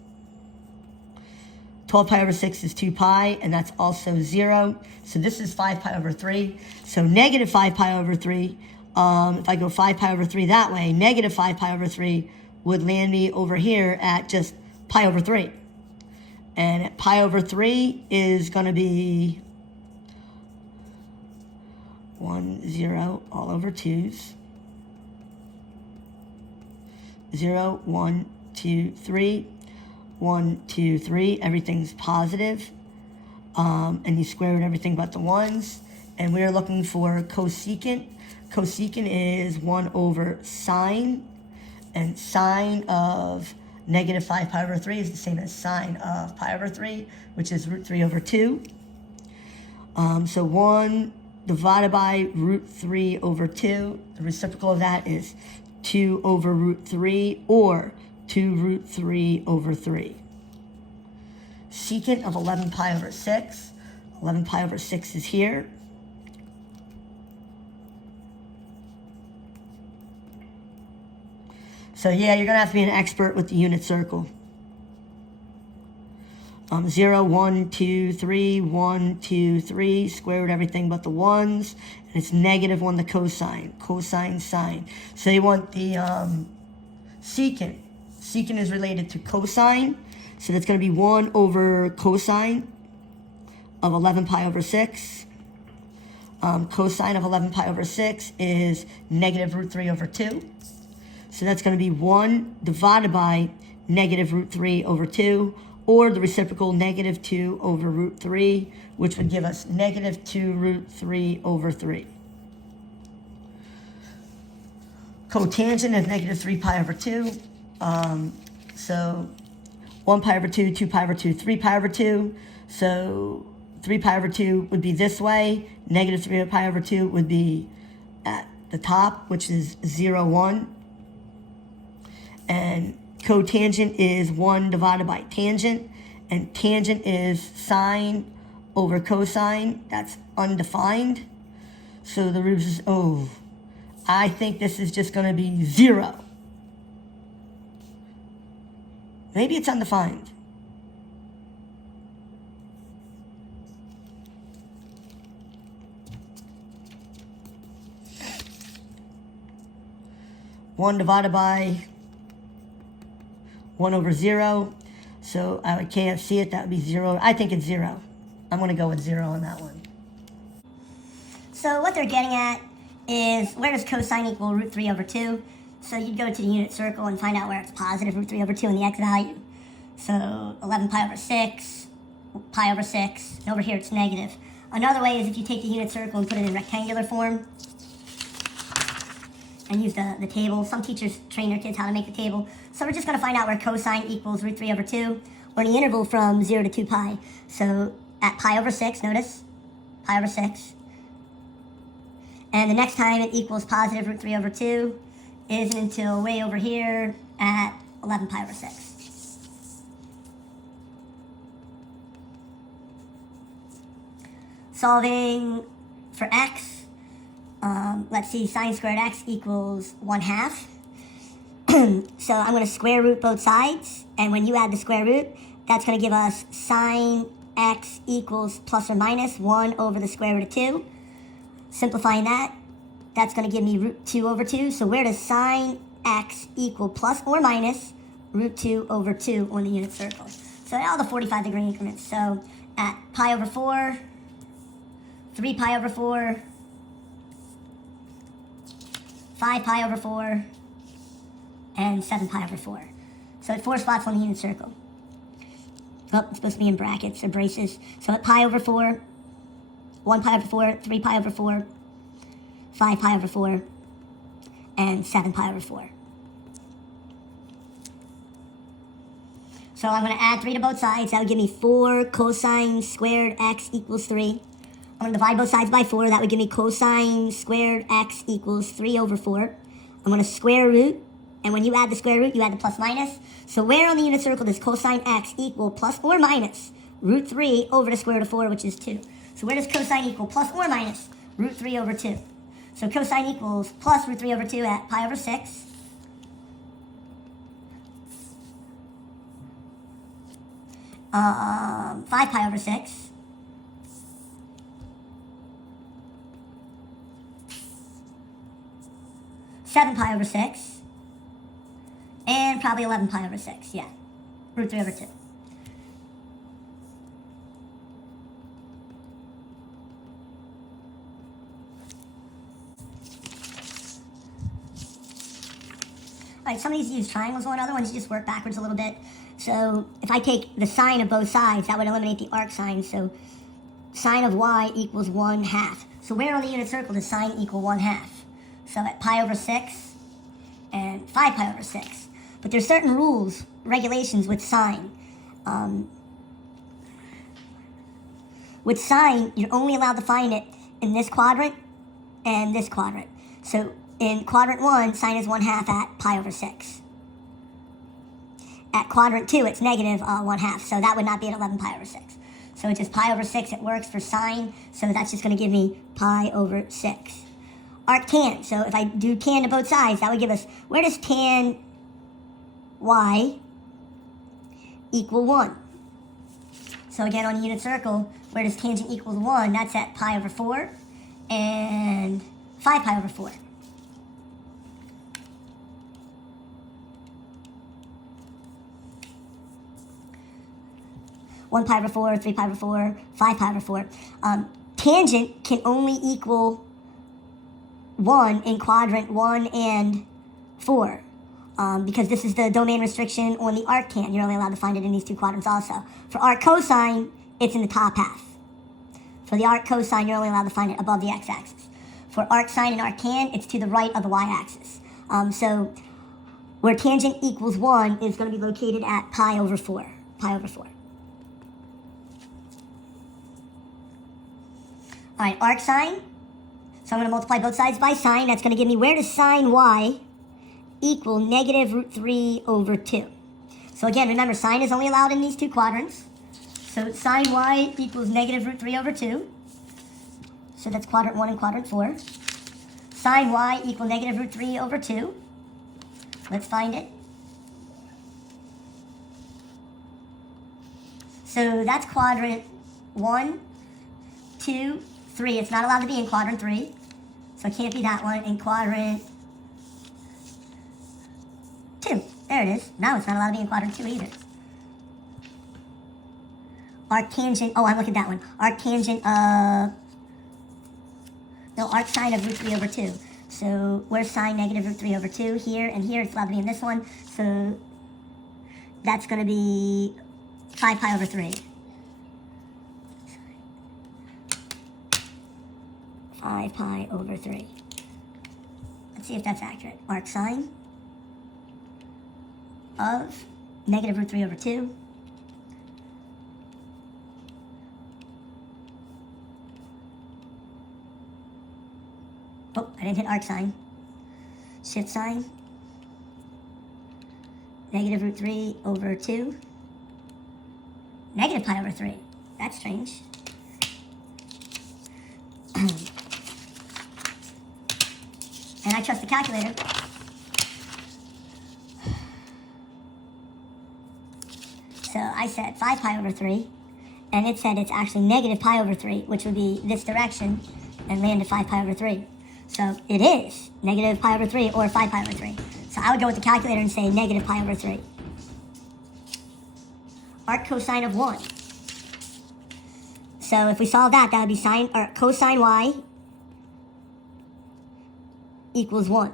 12 pi over 6 is 2 pi, and that's also 0. So this is 5 pi over 3. So negative 5 pi over 3, if I go 5 pi over 3 that way, negative 5 pi over 3 would land me over here at just pi over 3. And pi over 3 is going to be 1, 0, all over 2's. 0, 1, 2, 3. 1, 2, 3, everything's positive. And you square root everything but the 1s. And we're looking for cosecant. Cosecant is 1 over sine. And sine of negative 5 pi over 3 is the same as sine of pi over 3, which is root 3 over 2. So 1 divided by root 3 over 2. The reciprocal of that is 2 over root 3, or 2 root 3 over 3. Secant of 11 pi over 6. 11 pi over 6 is here. So yeah, you're going to have to be an expert with the unit circle. 0, 1, 2, 3, 1, 2, 3, square root everything but the 1s, and it's negative 1 the cosine, cosine, sine. So you want the secant. Secant is related to cosine, so that's going to be 1 over cosine of 11 pi over 6. Cosine of 11 pi over 6 is negative root 3 over 2. So that's going to be 1 divided by negative root 3 over 2, or the reciprocal negative 2 over root 3, which would give us negative 2 root 3 over 3. Cotangent is negative 3 pi over 2. So 1 pi over 2, 2 pi over 2, 3 pi over 2. So 3 pi over 2 would be this way. Negative 3 pi over 2 would be at the top, which is 0, 1. And cotangent is 1 divided by tangent. And tangent is sine over cosine. That's undefined. So the root is, I think this is just going to be 0. Maybe it's undefined. One divided by 1 over 0. So I can't see it. That would be 0. I think it's 0. I'm going to go with 0 on that one. So what they're getting at is, where does cosine equal root 3 over 2? So you'd go to the unit circle and find out where it's positive root 3 over 2 in the x value. So 11 pi over 6, pi over 6, and over here it's negative. Another way is if you take the unit circle and put it in rectangular form and use the table. Some teachers train their kids how to make the table. So we're just going to find out where cosine equals root 3 over 2, or in the interval from 0 to 2 pi. So at pi over 6, notice, pi over 6. And the next time it equals positive root 3 over 2 isn't until way over here at 11 pi over 6. Solving for x, let's see, sine squared x equals 1/2. So I'm going to square root both sides, and when you add the square root, that's going to give us sine x equals plus or minus 1 over the square root of 2. Simplifying that, that's going to give me root 2 over 2. So where does sine x equal plus or minus root 2 over 2 on the unit circle? So all the 45-degree increments. So at pi over 4, 3 pi over 4, 5 pi over 4, and 7 pi over 4. So at 4 spots on the unit circle. Oh, it's supposed to be in brackets or braces. So at pi over 4, 1 pi over 4, 3 pi over 4, 5 pi over 4, and 7 pi over 4. So I'm going to add 3 to both sides. That would give me 4 cosine squared x equals 3. I'm going to divide both sides by 4. That would give me cosine squared x equals 3 over 4. I'm going to square root. And when you add the square root, you add the plus minus. So where on the unit circle does cosine x equal plus or minus root 3 over the square root of 4, which is 2? So where does cosine equal plus or minus root 3 over 2? So cosine equals plus root 3 over 2 at pi over 6. Um, 5 pi over 6. Seven pi over 6. And probably 11 pi over 6, yeah. Root 3 over 2. Alright, some of these use triangles on, other ones you just work backwards a little bit. So if I take the sine of both sides, that would eliminate the arc sine. So sine of y equals 1/2. So where on the unit circle does sine equal 1/2? So at pi over 6 and 5 pi over 6. But there's certain rules, regulations with sine. With sine, you're only allowed to find it in this quadrant and this quadrant. So in quadrant 1, sine is 1/2 at pi over 6. At quadrant 2, it's negative 1/2, so that would not be at 11 pi over 6. So it's just pi over 6, it works for sine, so that's just going to give me pi over 6. Arctan, so if I do tan to both sides, that would give us, where does tan y equal 1? So again, on the unit circle, where does tangent equals 1? That's at pi over 4 and 5 pi over 4. One pi over 4, 3 pi over 4, 5 pi over 4. Tangent can only equal 1 in quadrant 1 and 4. Because this is the domain restriction on the arctan. You're only allowed to find it in these two quadrants also. For arc cosine, it's in the top half. For the arc cosine, you're only allowed to find it above the x-axis. For arc sine and arctan, it's to the right of the y-axis. So where tangent equals 1 is going to be located at pi over 4. Pi over 4. All right, arc sine. So I'm going to multiply both sides by sine. That's going to give me, where does sine y equal negative root 3 over 2? So again, remember, sine is only allowed in these two quadrants. So sine y equals negative root 3 over 2. So that's quadrant 1 and quadrant 4. Sine y equal negative root 3 over 2. Let's find it. So that's quadrant 1, 2, 3. It's not allowed to be in quadrant 3. So it can't be that one. In quadrant 2. There it is. Now it's not allowed to be in quadrant 2 either. Arctangent. Oh, I'm looking at that one. Arctangent of... No, arcsine of root 3 over 2. So where's sine negative root 3 over 2? Here and here. It's allowed to be in this one. So that's going to be 5 pi over 3. 5 pi over 3. Let's see if that's accurate. Arcsine of negative root 3 over 2. I didn't hit arc sine. Shift sine. Negative root 3 over 2. Negative pi over 3. That's strange. And I trust the calculator. So I said 5 pi over 3, and it said it's actually negative pi over 3, which would be this direction, and land at 5 pi over 3. So it is negative pi over 3 or 5 pi over 3. So I would go with the calculator and say negative pi over 3. Arc cosine of 1. So if we solve that, that would be sine or cosine y equals 1.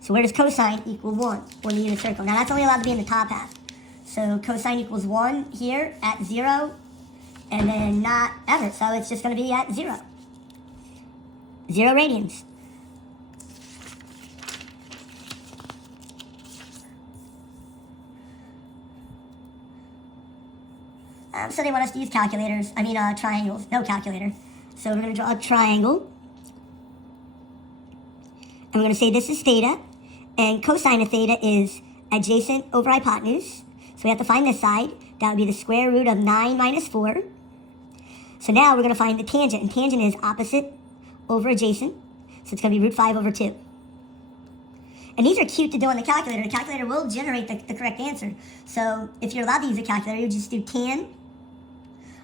So where does cosine equal 1 on the unit circle? Now that's only allowed to be in the top half. So cosine equals 1 here at 0, and then not ever. So it's just going to be at 0. 0 radians. So they want us to use calculators, triangles, no calculator. So we're going to draw a triangle. And we're going to say this is theta, and cosine of theta is adjacent over hypotenuse. So we have to find this side. That would be the square root of 9 minus 4. So now we're going to find the tangent, and tangent is opposite over adjacent. So it's going to be root 5 over 2. And these are cute to do on the calculator. The calculator will generate the correct answer. So if you're allowed to use a calculator, you just do tan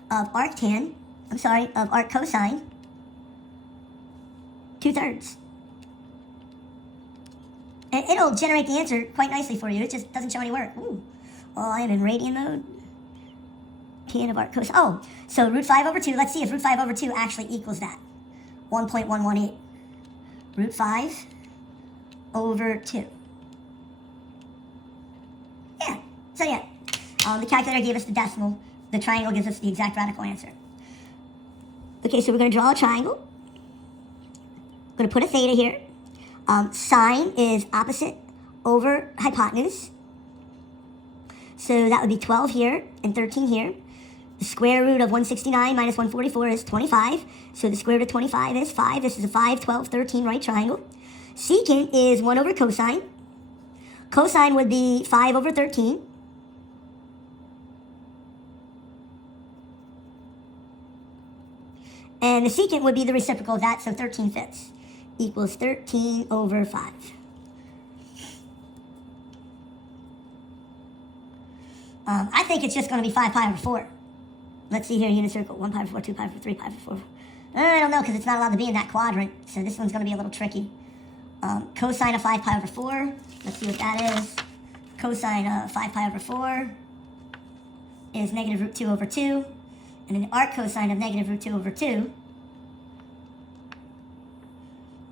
of arc cosine 2/3. And it'll generate the answer quite nicely for you. It just doesn't show any work. Ooh. Well, I am in radian mode. Tan of arc cosine. Oh, so root 5 over 2. Let's see if root 5 over 2 actually equals that. 1.118. Root 5 over 2. Yeah. So yeah, the calculator gave us the decimal. The triangle gives us the exact radical answer. Okay, so we're going to draw a triangle. I'm going to put a theta here. Sine is opposite over hypotenuse. So that would be 12 here and 13 here. The square root of 169 minus 144 is 25. So the square root of 25 is 5. This is a 5, 12, 13 right triangle. Secant is 1 over cosine. Cosine would be 5 over 13. And the secant would be the reciprocal of that, so 13/5 equals 13 over 5. I think it's just going to be 5 pi over 4. Let's see here, unit circle, 1 pi over 4, 2 pi over 3 pi over 4. I don't know, because it's not allowed to be in that quadrant, so this one's going to be a little tricky. Cosine of 5 pi over 4, let's see what that is. Cosine of 5 pi over 4 is negative root 2 over 2. And then the arc cosine of negative root 2 over 2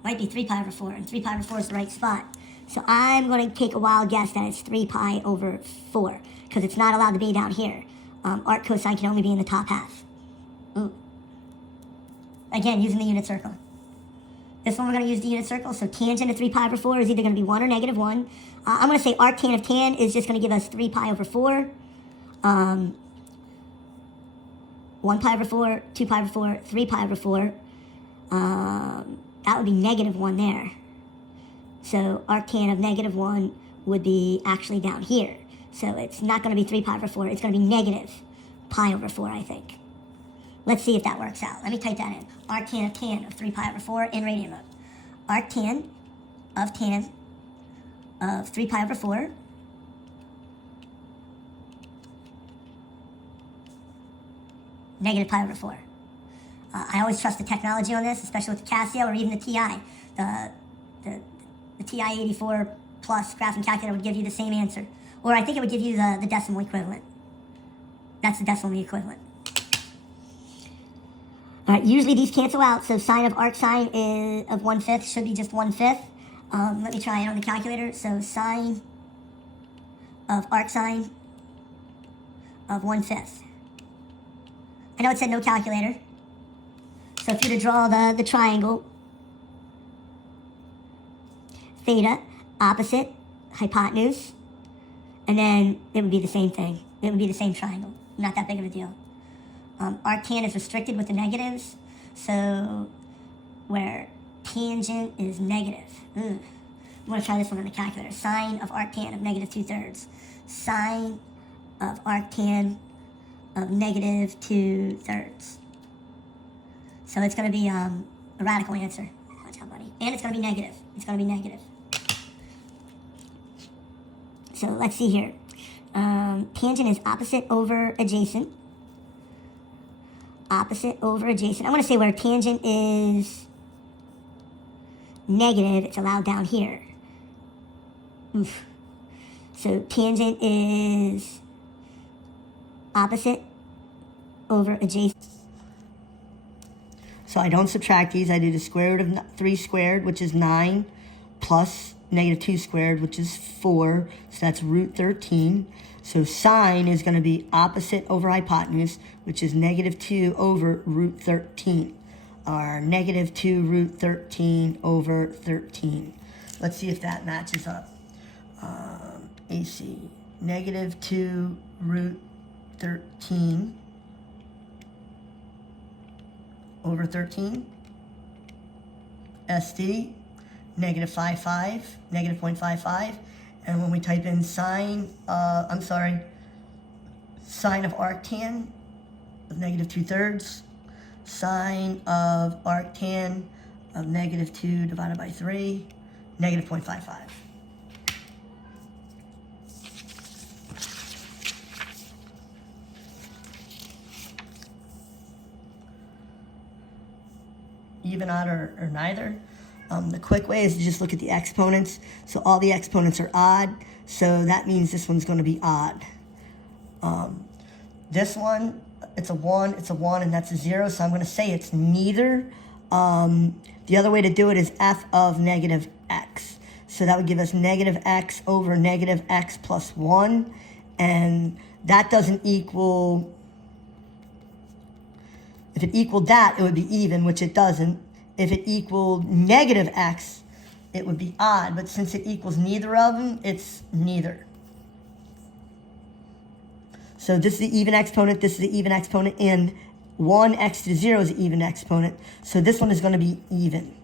might be 3 pi over 4, and 3 pi over 4 is the right spot. So I'm going to take a wild guess that it's 3 pi over 4, because it's not allowed to be down here. Arc cosine can only be in the top half. Ooh. Again, using the unit circle. This one we're going to use the unit circle, so tangent of 3 pi over 4 is either going to be 1 or negative 1. I'm going to say arc tan of tan is just going to give us 3 pi over 4. 1 pi over 4, 2 pi over 4, 3 pi over 4. That would be negative 1 there. So arctan of negative 1 would be actually down here. So it's not going to be 3 pi over 4. It's going to be negative pi over 4, I think. Let's see if that works out. Let me type that in. Arctan of tan of 3 pi over 4 in radian mode. Arctan of 3 pi over 4 negative pi over 4. I always trust the technology on this, especially with the Casio or even the TI. The TI 84 plus graphing calculator would give you the same answer. Or I think it would give you the decimal equivalent. That's the decimal equivalent. All right, usually these cancel out, so sine of arc sine is of 1/5 should be just 1/5. Let me try it on the calculator. So sine of arc sine of 1/5. I know it said no calculator. So if you were to draw the triangle, theta, opposite, hypotenuse, and then it would be the same thing. It would be the same triangle. Not that big of a deal. Arctan is restricted with the negatives, so where tangent is negative. I'm going to try this one on the calculator. Sine of arctan of negative 2/3. Sine of arctan of negative 2/3. So it's going to be a radical answer. Watch out, buddy. And it's going to be negative. It's going to be negative. So let's see here. Tangent is opposite over adjacent. Opposite over adjacent. I'm going to say where tangent is negative, it's allowed down here. Oof. So tangent is opposite over adjacent. So I don't subtract these. I do the square root of 3 squared, which is 9, plus negative 2 squared, which is 4. So that's root 13. So sine is going to be opposite over hypotenuse, which is negative 2 over root 13. Or negative 2 root 13 over 13. Let's see if that matches up. AC. Negative 2 root 13 over 13. SD. Negative 5.5. Negative 0.55. And when we type in sine of arctan of negative 2/3, sine of arctan of negative 2 divided by 3, negative 0.55. Even, odd, or neither. The quick way is to just look at the exponents. So all the exponents are odd, so that means this one's going to be odd. This one, it's a 1, and that's a 0, so I'm going to say it's neither. The other way to do it is f of negative x. So that would give us negative x over negative x plus 1, and that doesn't equal... If it equaled that, it would be even, which it doesn't. If it equaled negative x, it would be odd. But since it equals neither of them, it's neither. So this is the even exponent, this is the even exponent, and 1x to the 0 is the even exponent. So this one is going to be even.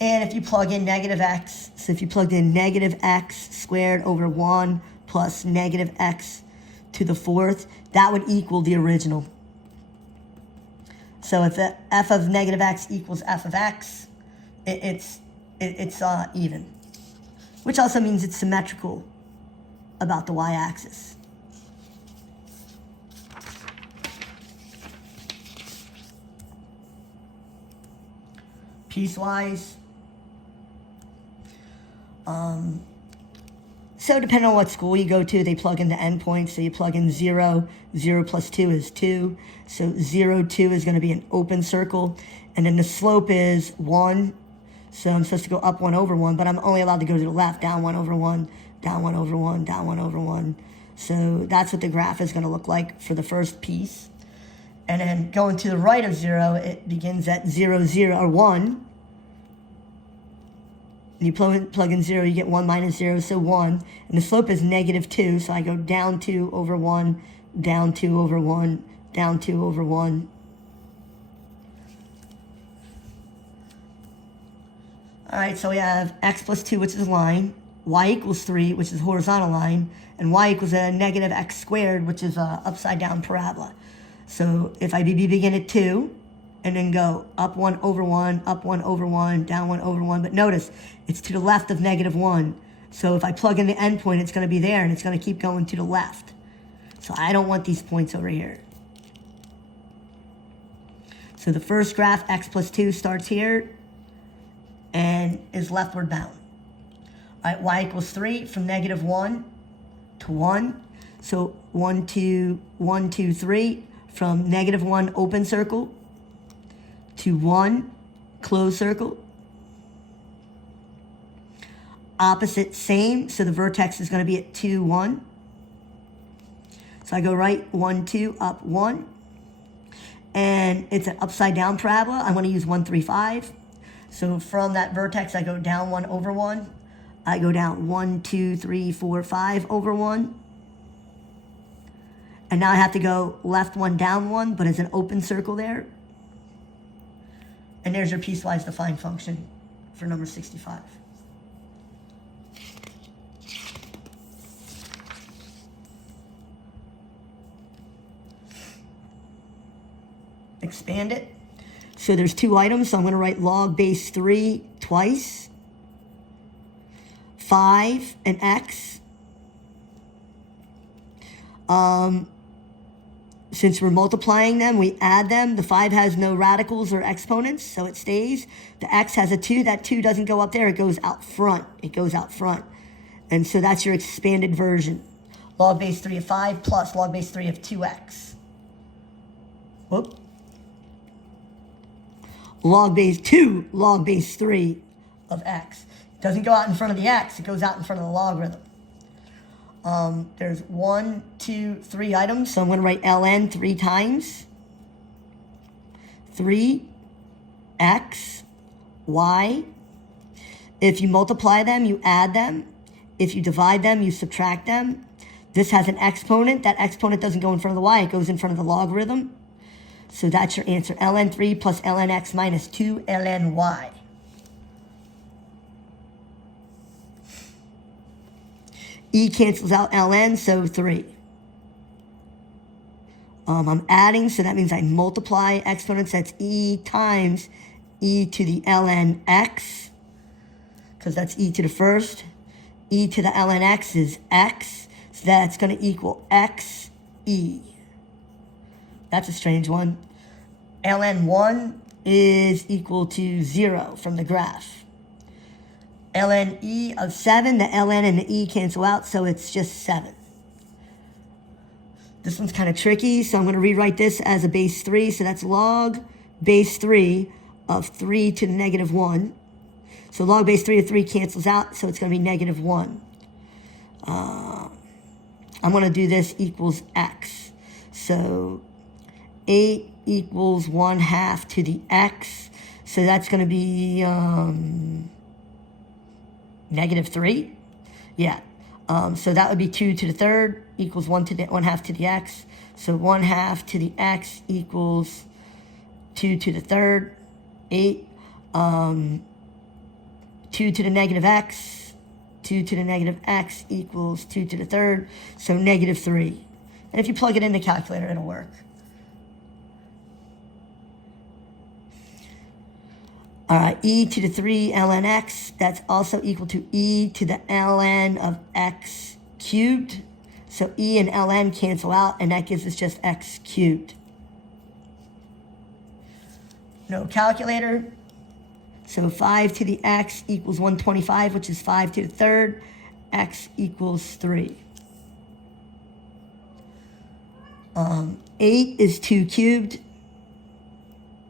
And if you plug in negative x, so if you plugged in negative x squared over 1 plus negative x to the 4th, that would equal the original. So if the f of negative x equals f of x, it's even. Which also means it's symmetrical about the y-axis. Piecewise. So depending on what school you go to, they plug in the endpoints. So you plug in 0. 0 plus 2 is 2. So 0, 2 is going to be an open circle. And then the slope is 1. So I'm supposed to go up 1 over 1, but I'm only allowed to go to the left. Down 1 over 1, down 1 over 1, down 1 over 1. So that's what the graph is going to look like for the first piece. And then going to the right of 0, it begins at 0, 0, or 1. And you plug in 0, you get 1 minus 0, so 1. And the slope is negative 2, so I go down 2 over 1, down 2 over 1, down 2 over 1. All right, so we have x plus 2, which is a line, y equals 3, which is a horizontal line, and y equals a negative x squared, which is an upside-down parabola. So if I begin at 2, and then go up 1 over 1, up 1 over 1, down 1 over 1. But notice, it's to the left of negative 1. So if I plug in the endpoint, it's going to be there, and it's going to keep going to the left. So I don't want these points over here. So the first graph, x plus 2, starts here and is leftward bound. All right, y equals 3 from negative 1 to 1. So 1, 2, 1, 2, 3 from negative 1 open circle to 1 closed circle. Opposite, same, so the vertex is going to be at 2, 1. So I go right, 1, 2, up 1. And it's an upside down parabola. I want to use 1, 3, 5. So from that vertex, I go down 1 over 1. I go down 1, 2, 3, 4, 5 over 1. And now I have to go left 1, down 1, but it's an open circle there. And there's your piecewise defined function for number 65. Expand it. So there's two items, so I'm going to write log base 3 twice. 5 and x. Since we're multiplying them, we add them. The 5 has no radicals or exponents, so it stays. The x has a 2. That 2 doesn't go up there. It goes out front. It goes out front. And so that's your expanded version. Log base 3 of 5 plus log base 3 of 2x. Whoop. Log base 2, log base 3 of x. It doesn't go out in front of the x. It goes out in front of the logarithm. There's 1, 2, 3 items, so I'm going to write ln 3 times. 3 x y. If you multiply them, you add them. If you divide them, you subtract them. This has an exponent. That exponent doesn't go in front of the y. It goes in front of the logarithm. So that's your answer. ln 3 plus ln x minus 2 ln y. E cancels out ln, so 3. I'm adding, so that means I multiply exponents. That's e times e to the ln x, because that's e to the first. E to the ln x is x, so that's going to equal x e. That's a strange one. ln 1 is equal to 0 from the graph. ln e of 7, the ln and the e cancel out, so it's just 7. This one's kind of tricky, so I'm going to rewrite this as a base 3. So that's log base 3 of 3 to the negative 1. So log base 3 of 3 cancels out, so it's going to be negative 1. I'm going to do this equals x. So 8 equals 1/2 to the x. So that's going to be negative 3. Yeah. So that would be 2 to the third equals 1/2 to the x. So 1/2 to the x equals 2 to the third, 8. 2 to the negative x. 2 to the negative x equals 2 to the third. So negative 3. And if you plug it in the calculator, it'll work. All right, e to the 3 ln x, that's also equal to e to the ln of x cubed. So e and ln cancel out, and that gives us just x cubed. No calculator. So 5 to the x equals 125, which is 5 to the third. X equals 3. 8 is 2 cubed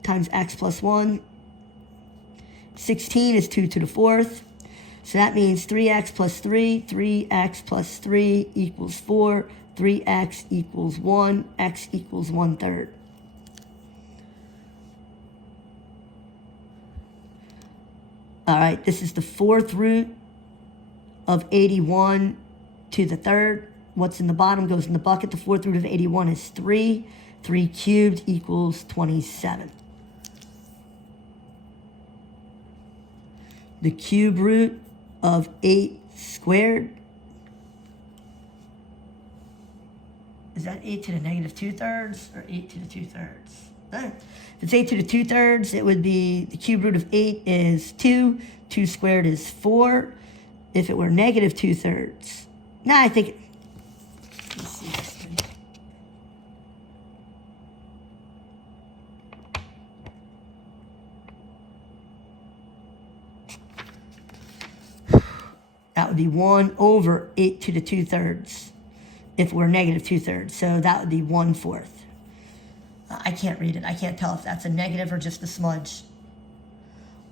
times x plus 1. 16 is 2 to the fourth. So that means 3x plus 3. 3x plus 3 equals 4. 3x equals 1. X equals 1/3. All right, this is the fourth root of 81 to the third. What's in the bottom goes in the bucket. The fourth root of 81 is 3. 3 cubed equals 27. The cube root of 8 squared. Is that 8 to the negative 2/3 or 8 to the 2/3? If it's 8 to the 2/3, it would be the cube root of 8 is 2. 2 squared is 4. If it were negative 2/3, nah, I think. Let's see this thing. That would be 1 over 8 to the 2/3 if we're negative 2/3. So that would be 1/4. I can't read it. I can't tell if that's a negative or just a smudge.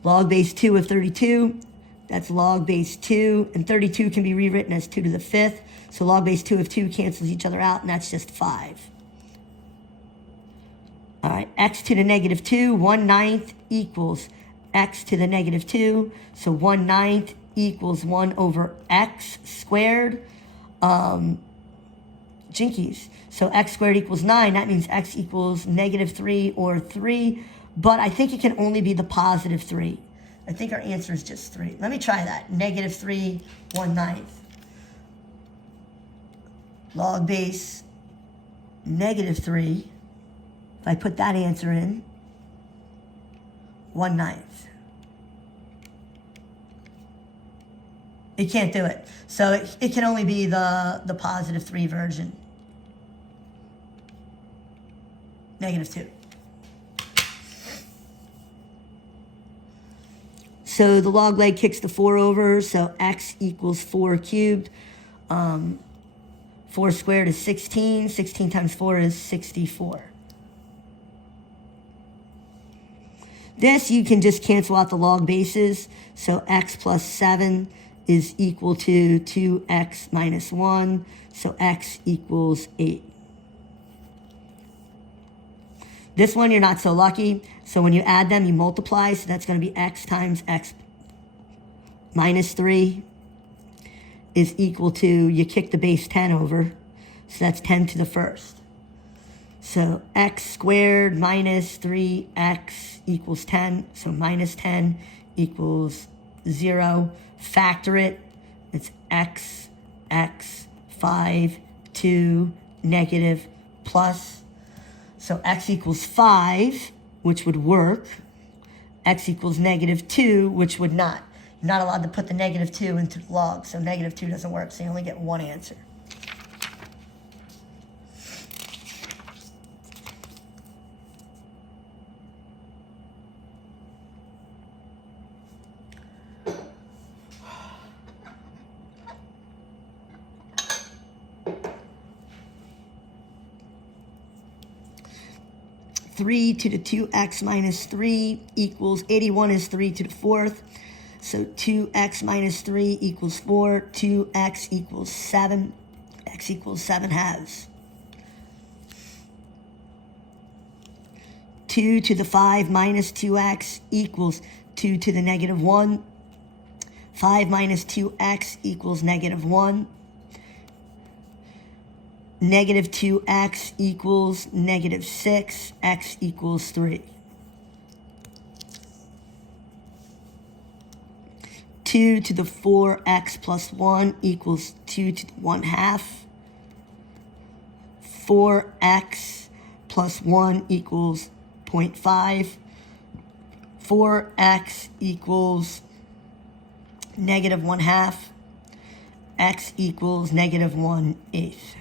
Log base 2 of 32. That's log base 2. And 32 can be rewritten as 2 to the 5th. So log base 2 of 2 cancels each other out, and that's just 5. All right, x to the negative 2, 1/9 equals x to the negative 2. So 1/9 equals 1 over x squared. Jinkies. So x squared equals 9. That means x equals negative 3 or 3. but I think it can only be the positive 3. I think our answer is just 3. Let me try that. Negative 3, 1/9. Log base, negative 3. If I put that answer in, 1/9. It can't do it. So it can only be the positive 3 version. Negative 2. So the log leg kicks the 4 over, so x equals 4 cubed. 4 squared is 16. 16 times 4 is 64. This, you can just cancel out the log bases. So x plus 7 is equal to 2x minus 1. So x equals 8. This one, you're not so lucky. So when you add them, you multiply. So that's going to be x times x minus 3 is equal to, you kick the base 10 over. So that's 10 to the first. So x squared minus 3x equals 10. So minus 10 equals 0. Factor it. It's x, 5, 2, negative, plus. So x equals 5, which would work. X equals negative 2, which would not. You're not allowed to put the negative 2 into the log, so negative 2 doesn't work, so you only get one answer. Three to the 2x minus 3 equals 81 is 3 to the 4th. So 2x minus 3 equals 4. 2x equals 7. X equals 7 halves. 2 to the 5 minus 2x equals 2 to the negative 1. 5 minus 2x equals negative 1. Negative 2x equals negative 6. X equals 3. 2 to the 4x plus 1 equals 2 to the 1/2. 4x plus 1 equals 0.5. 4x equals negative 1/2. X equals negative 1/8.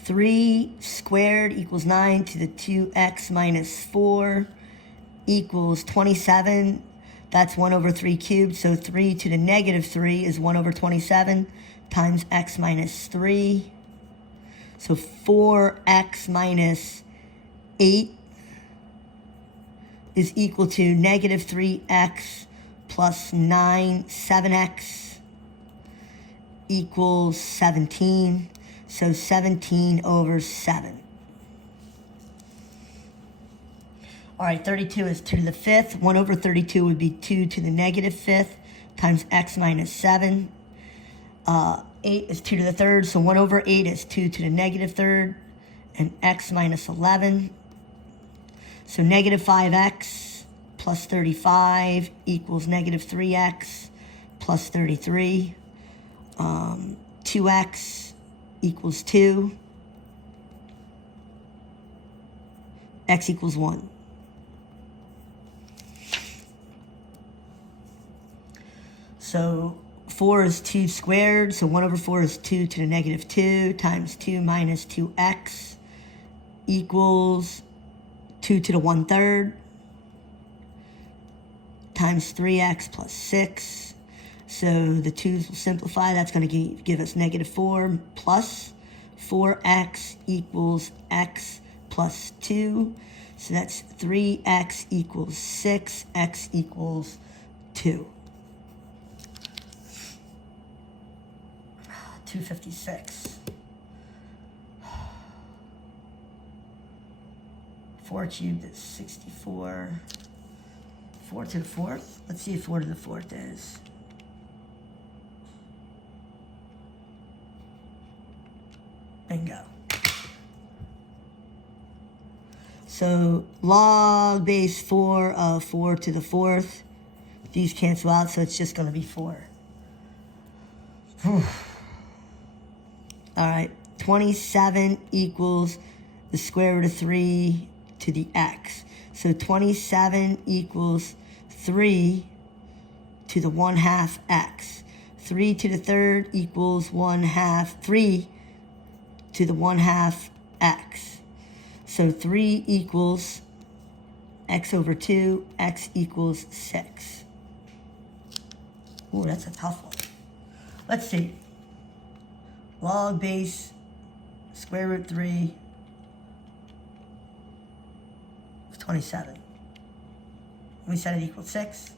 Three squared equals 9 to the 2x minus 4 equals 27. That's 1 over 3 cubed. So 3 to the negative 3 is 1 over 27 times x minus 3. So 4x minus 8 is equal to negative 3x plus 9. 7x equals 17. So 17 over 7. All right, 32 is 2 to the 5th. 1 over 32 would be 2 to the negative 5th times x minus 7. 8 is 2 to the 3rd, so 1 over 8 is 2 to the negative 3rd, and x minus 11. So negative 5x plus 35 equals negative 3x plus 33. 2x equals 2. X equals 1. So 4 is 2 squared, so 1 over 4 is 2 to the negative 2 times 2 minus 2x equals 2 to the 1/3 times 3x plus 6. So the 2's will simplify. That's going to give us negative 4 plus 4x equals x plus 2. So that's 3x equals 6. X equals 2. 256. 4 cubed is 64. 4 to the 4th. Let's see if 4 to the 4th is. Bingo. So log base 4 of 4 to the 4th. These cancel out, so it's just going to be 4. All right, 27 equals the square root of 3 to the x. So 27 equals 3 to the 1/2 x. 3 to the 3rd equals 1/2, 3 to the 1/2 x. So 3 equals x over 2, x equals 6. Ooh, that's a tough one. Let's see. Log base square root 3 of 27. We said it equals 6.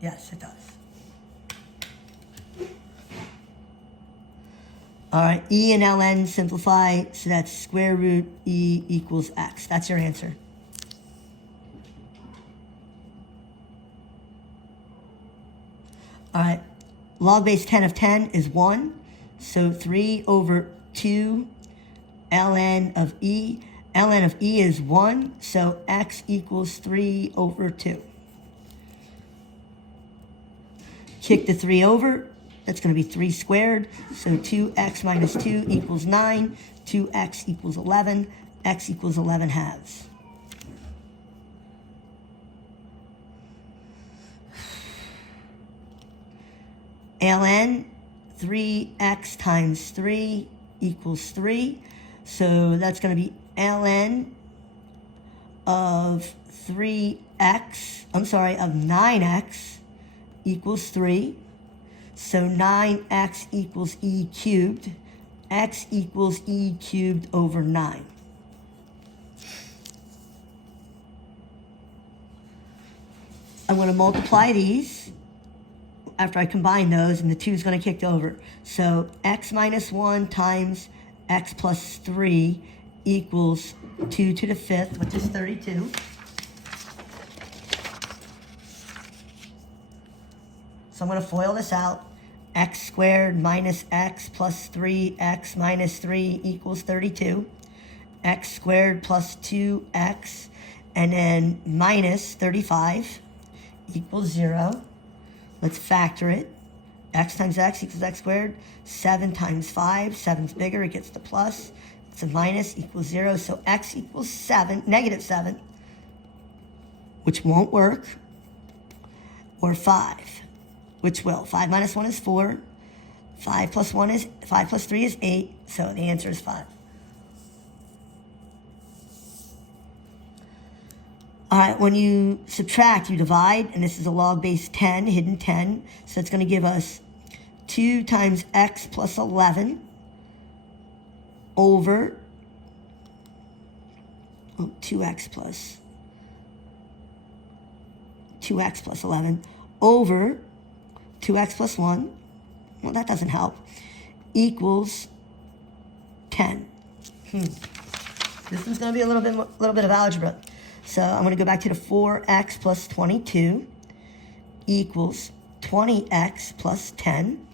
Yes, it does. All right, e and ln simplify, so that's square root e equals x. That's your answer. All right, log base 10 of 10 is 1. So 3 over 2 ln of e. ln of e is 1, so x equals 3 over 2. Kick the 3 over. That's going to be 3 squared. So 2x minus 2 equals 9. 2x equals 11. X equals 11 halves. ln 3x times 3 equals 3. So that's going to be ln of 3x, of 9x equals 3. So 9x equals e cubed. X equals e cubed over 9. I'm going to multiply these after I combine those, and the 2 is going to kick over. So x minus 1 times x plus 3 equals 2 to the 5th, which is 32. So I'm going to FOIL this out. X squared minus x plus 3x minus 3 equals 32. X squared plus 2x, and then minus 35 equals 0. Let's factor it. X times x equals x squared. 7 times 5. 7's bigger. It gets the plus. It's a minus equals 0. So x equals 7, negative 7, which won't work. Or 5, which will. 5 minus 1 is 4. 5 plus 3 is 8. So the answer is 5. All right, when you subtract, you divide, and this is a log base 10, hidden 10. So it's going to give us 2 times x plus 11 over 2x plus 11 over 2x plus 1. Well, that doesn't help. Equals 10. This one's going to be a little bit of algebra. So I'm going to go back to the 4x plus 22 equals 20x plus 10.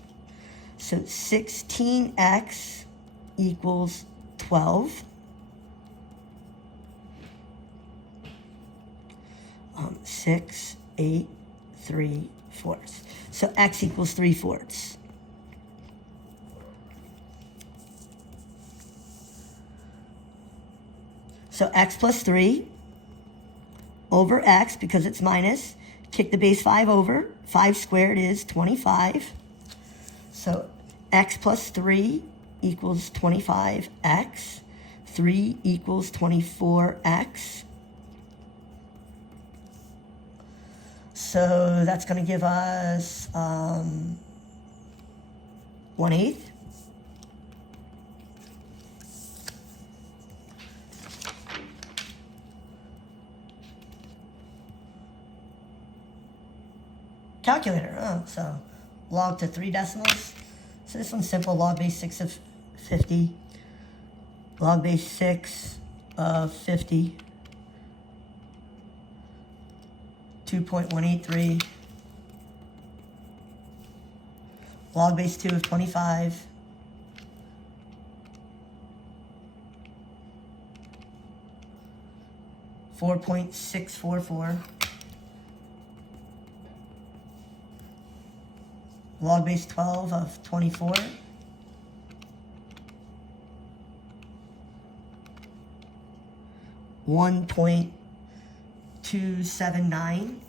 So 16x equals 12. 6, 8, 3/4. So x equals 3/4. So x plus 3 over x, because it's minus, kick the base 5 over. 5 squared is 25. So x plus 3 equals 25x. 3 equals 24x. So that's going to give us 1/8. Calculator. Oh, so log to 3 decimals. So this one's simple. Log base 6 of 50. Log base 6 of 50. 2.183. Log base 2 of 25. .644. Log base 12 of 24. .279.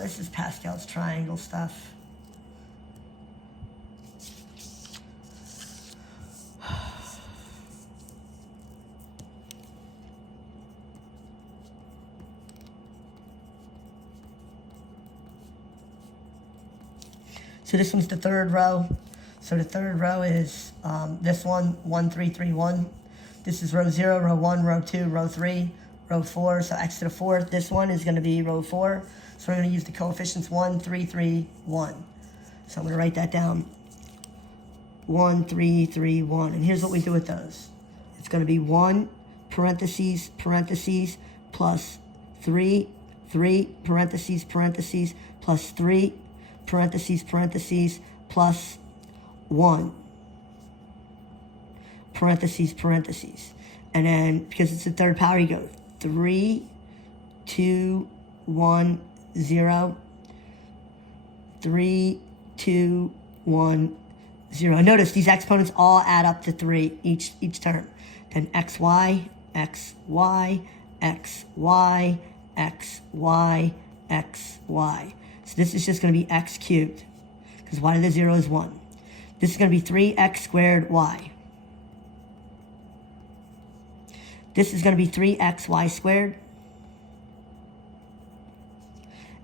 This is Pascal's triangle stuff. So this one's the third row. So the third row is this one, 1, 3, 3, 1. This is row 0, row 1, row 2, row 3, row 4. So x to the fourth. This one is going to be row 4. So we're going to use the coefficients 1, 3, 3, 1. So I'm going to write that down. 1, 3, 3, 1. And here's what we do with those. It's going to be 1, parentheses, parentheses, plus 3, 3, parentheses, parentheses, plus 3, parentheses, parentheses, plus 1, parentheses, parentheses. And then, because it's the third power, you go 3, 2, 1, 0, 3, 2, 1, 0. Notice these exponents all add up to 3 each term. Then xy, xy, xy, xy, xy. So this is just going to be x cubed, because y to the 0 is 1. This is going to be 3x squared y. This is going to be 3xy squared.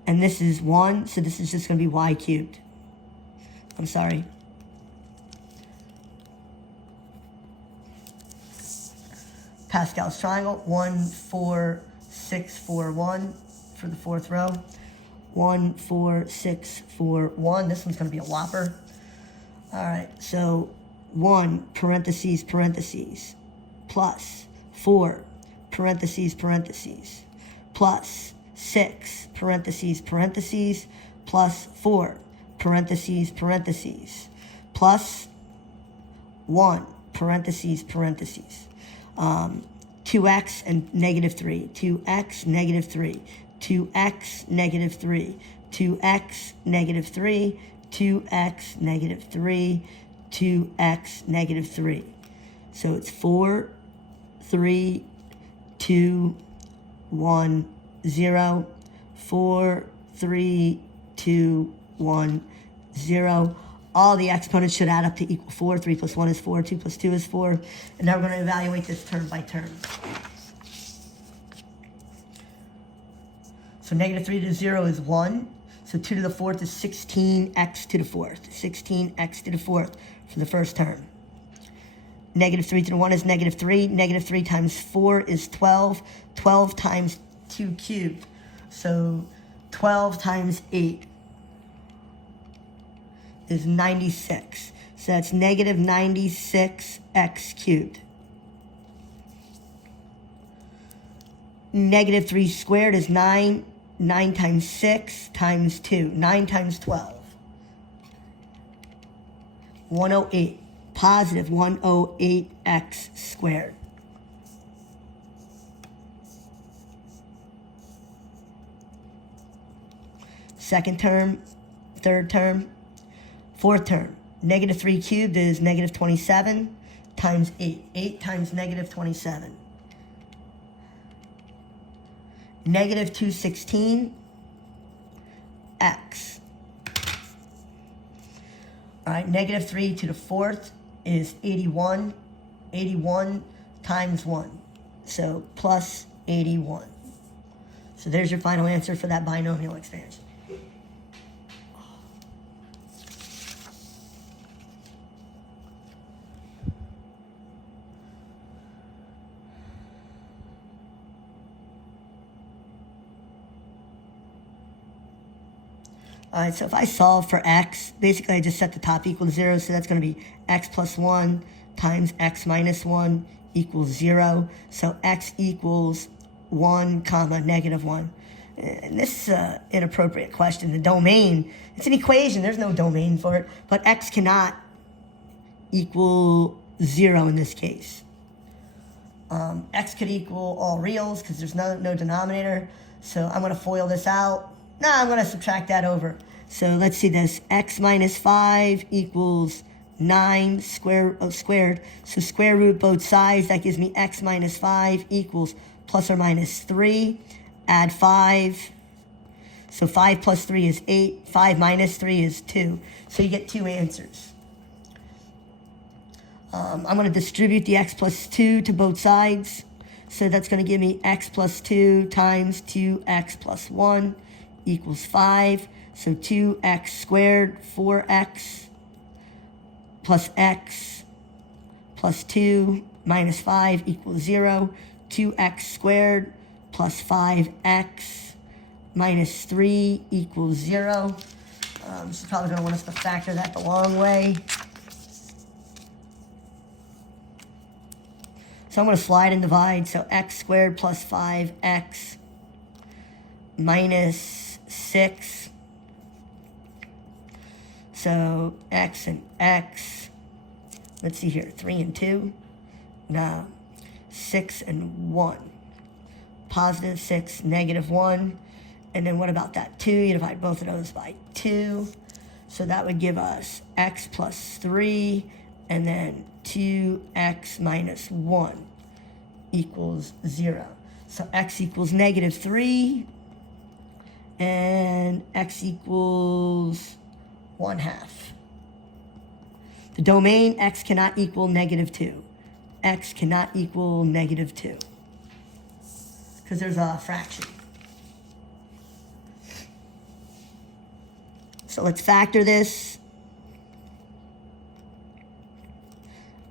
And this is 1, so this is just going to be y cubed. I'm sorry. Pascal's triangle, 1, 4, 6, 4, 1 for the fourth row. 1, 4, 6, 4, 1. This one's going to be a whopper. All right, so 1, parentheses, parentheses, plus 4, parentheses, parentheses, plus 6, parentheses, parentheses, plus 4, parentheses, parentheses, plus 1, parentheses, parentheses. 2x and negative 3, 2x, negative 3, 2x, negative 3, 2x, negative 3, 2x, negative 3, 2x, negative 3. So it's 4, 3, 2, 1, 0, 4, 3, 2, 1, 0. All the exponents should add up to equal 4. 3 plus 1 is 4. 2 plus 2 is 4. And now we're going to evaluate this term by term. So negative 3 to the 0 is 1. So 2 to the 4th is 16x to the 4th. 16x to the 4th for the first term. Negative 3 to the 1 is negative 3. Negative 3 times 4 is 12. 12 times 2 cubed. So 12 times 8 is 96. So that's negative 96x cubed. Negative 3 squared is 9. 9 times 6 times 2. 9 times 12. 108. Positive 108x squared. Second term, third term, fourth term. Negative 3 cubed is negative 27 times 8. 8 times negative 27. Negative 216 x. All right, negative 3 to the 4th is 81. 81 times 1. So plus 81. So there's your final answer for that binomial expansion. All right, so if I solve for x, basically I just set the top equal to 0, so that's going to be x plus 1 times x minus 1 equals 0. So x equals 1 comma negative 1. And this is an inappropriate question. The domain, it's an equation. There's no domain for it. But x cannot equal 0 in this case. X could equal all reals because there's no denominator. So I'm going to FOIL this out. No, I'm going to subtract that over. So let's see this. X minus 5 equals 9 squared. So square root both sides. That gives me x minus 5 equals plus or minus 3. Add 5. So 5 plus 3 is 8. 5 minus 3 is 2. So you get 2 answers. I'm going to distribute the x plus 2 to both sides. So that's going to give me x plus 2 times 2x plus 1 equals 5. So 2x squared, 4x plus x plus 2 minus 5 equals 0. 2x squared plus 5x minus 3 equals 0. She's probably going to want us to factor that the long way. So I'm going to slide and divide. So x squared plus 5x minus 6. So x and x. Let's see here. 3 and 2. No. 6 and 1. Positive 6, negative 1. And then what about that 2? You divide both of those by 2. So that would give us x plus 3 and then 2x minus 1 equals 0. So x equals negative 3 and x equals 1/2. The domain x cannot equal negative 2. X cannot equal negative 2 because there's a fraction. So let's factor this.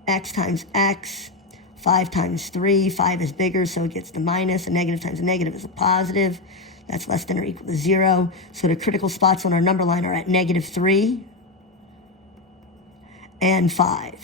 X times x, 5 times 3. 5 is bigger, so it gets the minus. A negative times a negative is a positive. That's less than or equal to 0. So the critical spots on our number line are at negative 3 and 5.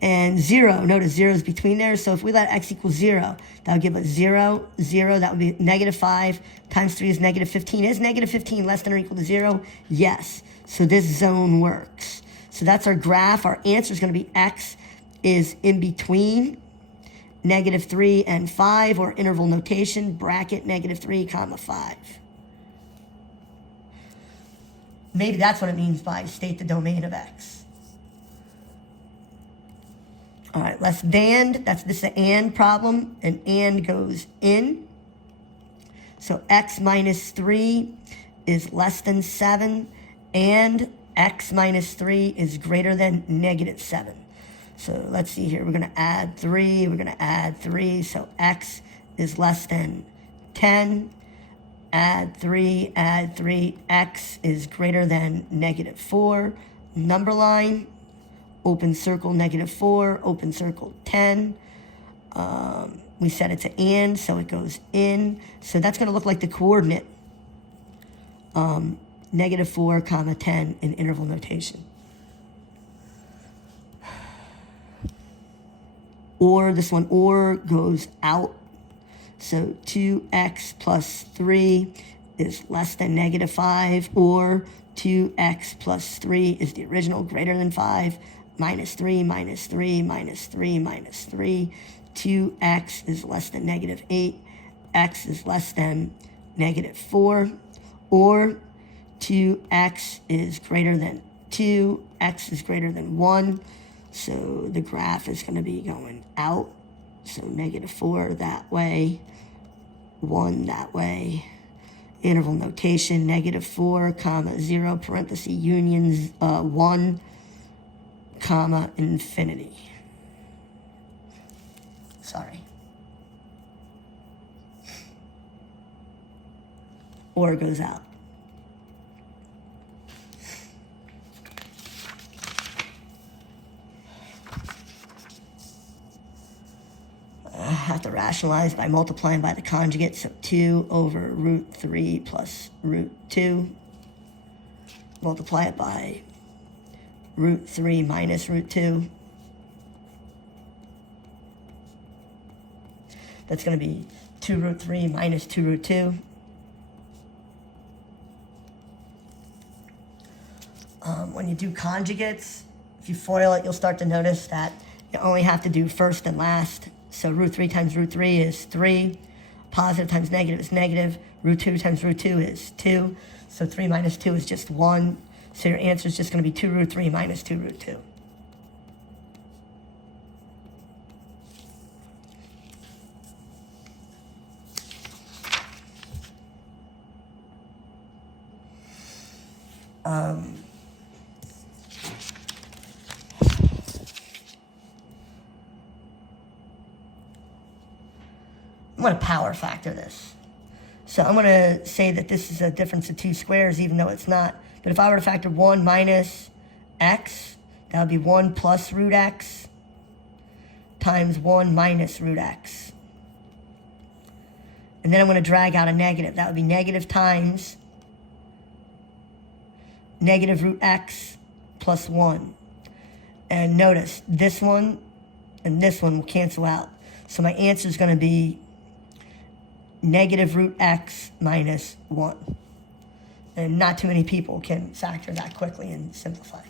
And 0, notice 0 is between there. So if we let x equal 0, that would give us 0, 0. That would be negative 5 times 3 is negative 15. Is negative 15 less than or equal to 0? Yes. So this zone works. So that's our graph. Our answer is going to be x is in between negative 3 and 5, or interval notation, bracket negative 3 comma 5. Maybe that's what it means by state the domain of x. All right, less than, this is an and problem. An and goes in. So x minus 3 is less than 7, and x minus 3 is greater than negative 7. So let's see here. We're going to add 3. We're going to add 3. So x is less than 10. Add 3. Add 3. X is greater than negative 4. Number line. Open circle negative 4. Open circle 10. We said it's an and, so it goes in. So that's going to look like the coordinate. Negative 4 comma 10 in interval notation. Or this one, or goes out. So 2x plus 3 is less than negative 5, or 2x plus 3 is the original, greater than 5, minus 3, minus 3, minus 3, minus 3. 2x is less than negative 8, x is less than negative 4, or 2x is greater than 2, x is greater than 1. So the graph is going to be going out. So negative 4 that way, 1 that way. Interval notation, negative 4, comma 0, parenthesis, union 1, comma infinity. Sorry. Or goes out. I have to to rationalize by multiplying by the conjugate. So 2 over root 3 plus root 2. Multiply it by root 3 minus root 2. That's going to be 2 root 3 minus 2 root 2. When you do conjugates, if you FOIL it, you'll start to notice that you only have to do first and last. So root 3 times root 3 is 3. Positive times negative is negative. Root 2 times root 2 is 2. So 3 minus 2 is just 1. So your answer is just going to be 2 root 3 minus 2 root 2. I'm going to power factor this. So I'm going to say that this is a difference of 2 squares, even though it's not. But if I were to factor 1 minus x, that would be 1 plus root x times 1 minus root x. And then I'm going to drag out a negative. That would be negative times negative root x plus 1. And notice, this one and this one will cancel out. So my answer is going to be negative root x minus 1. And not too many people can factor that quickly and simplify.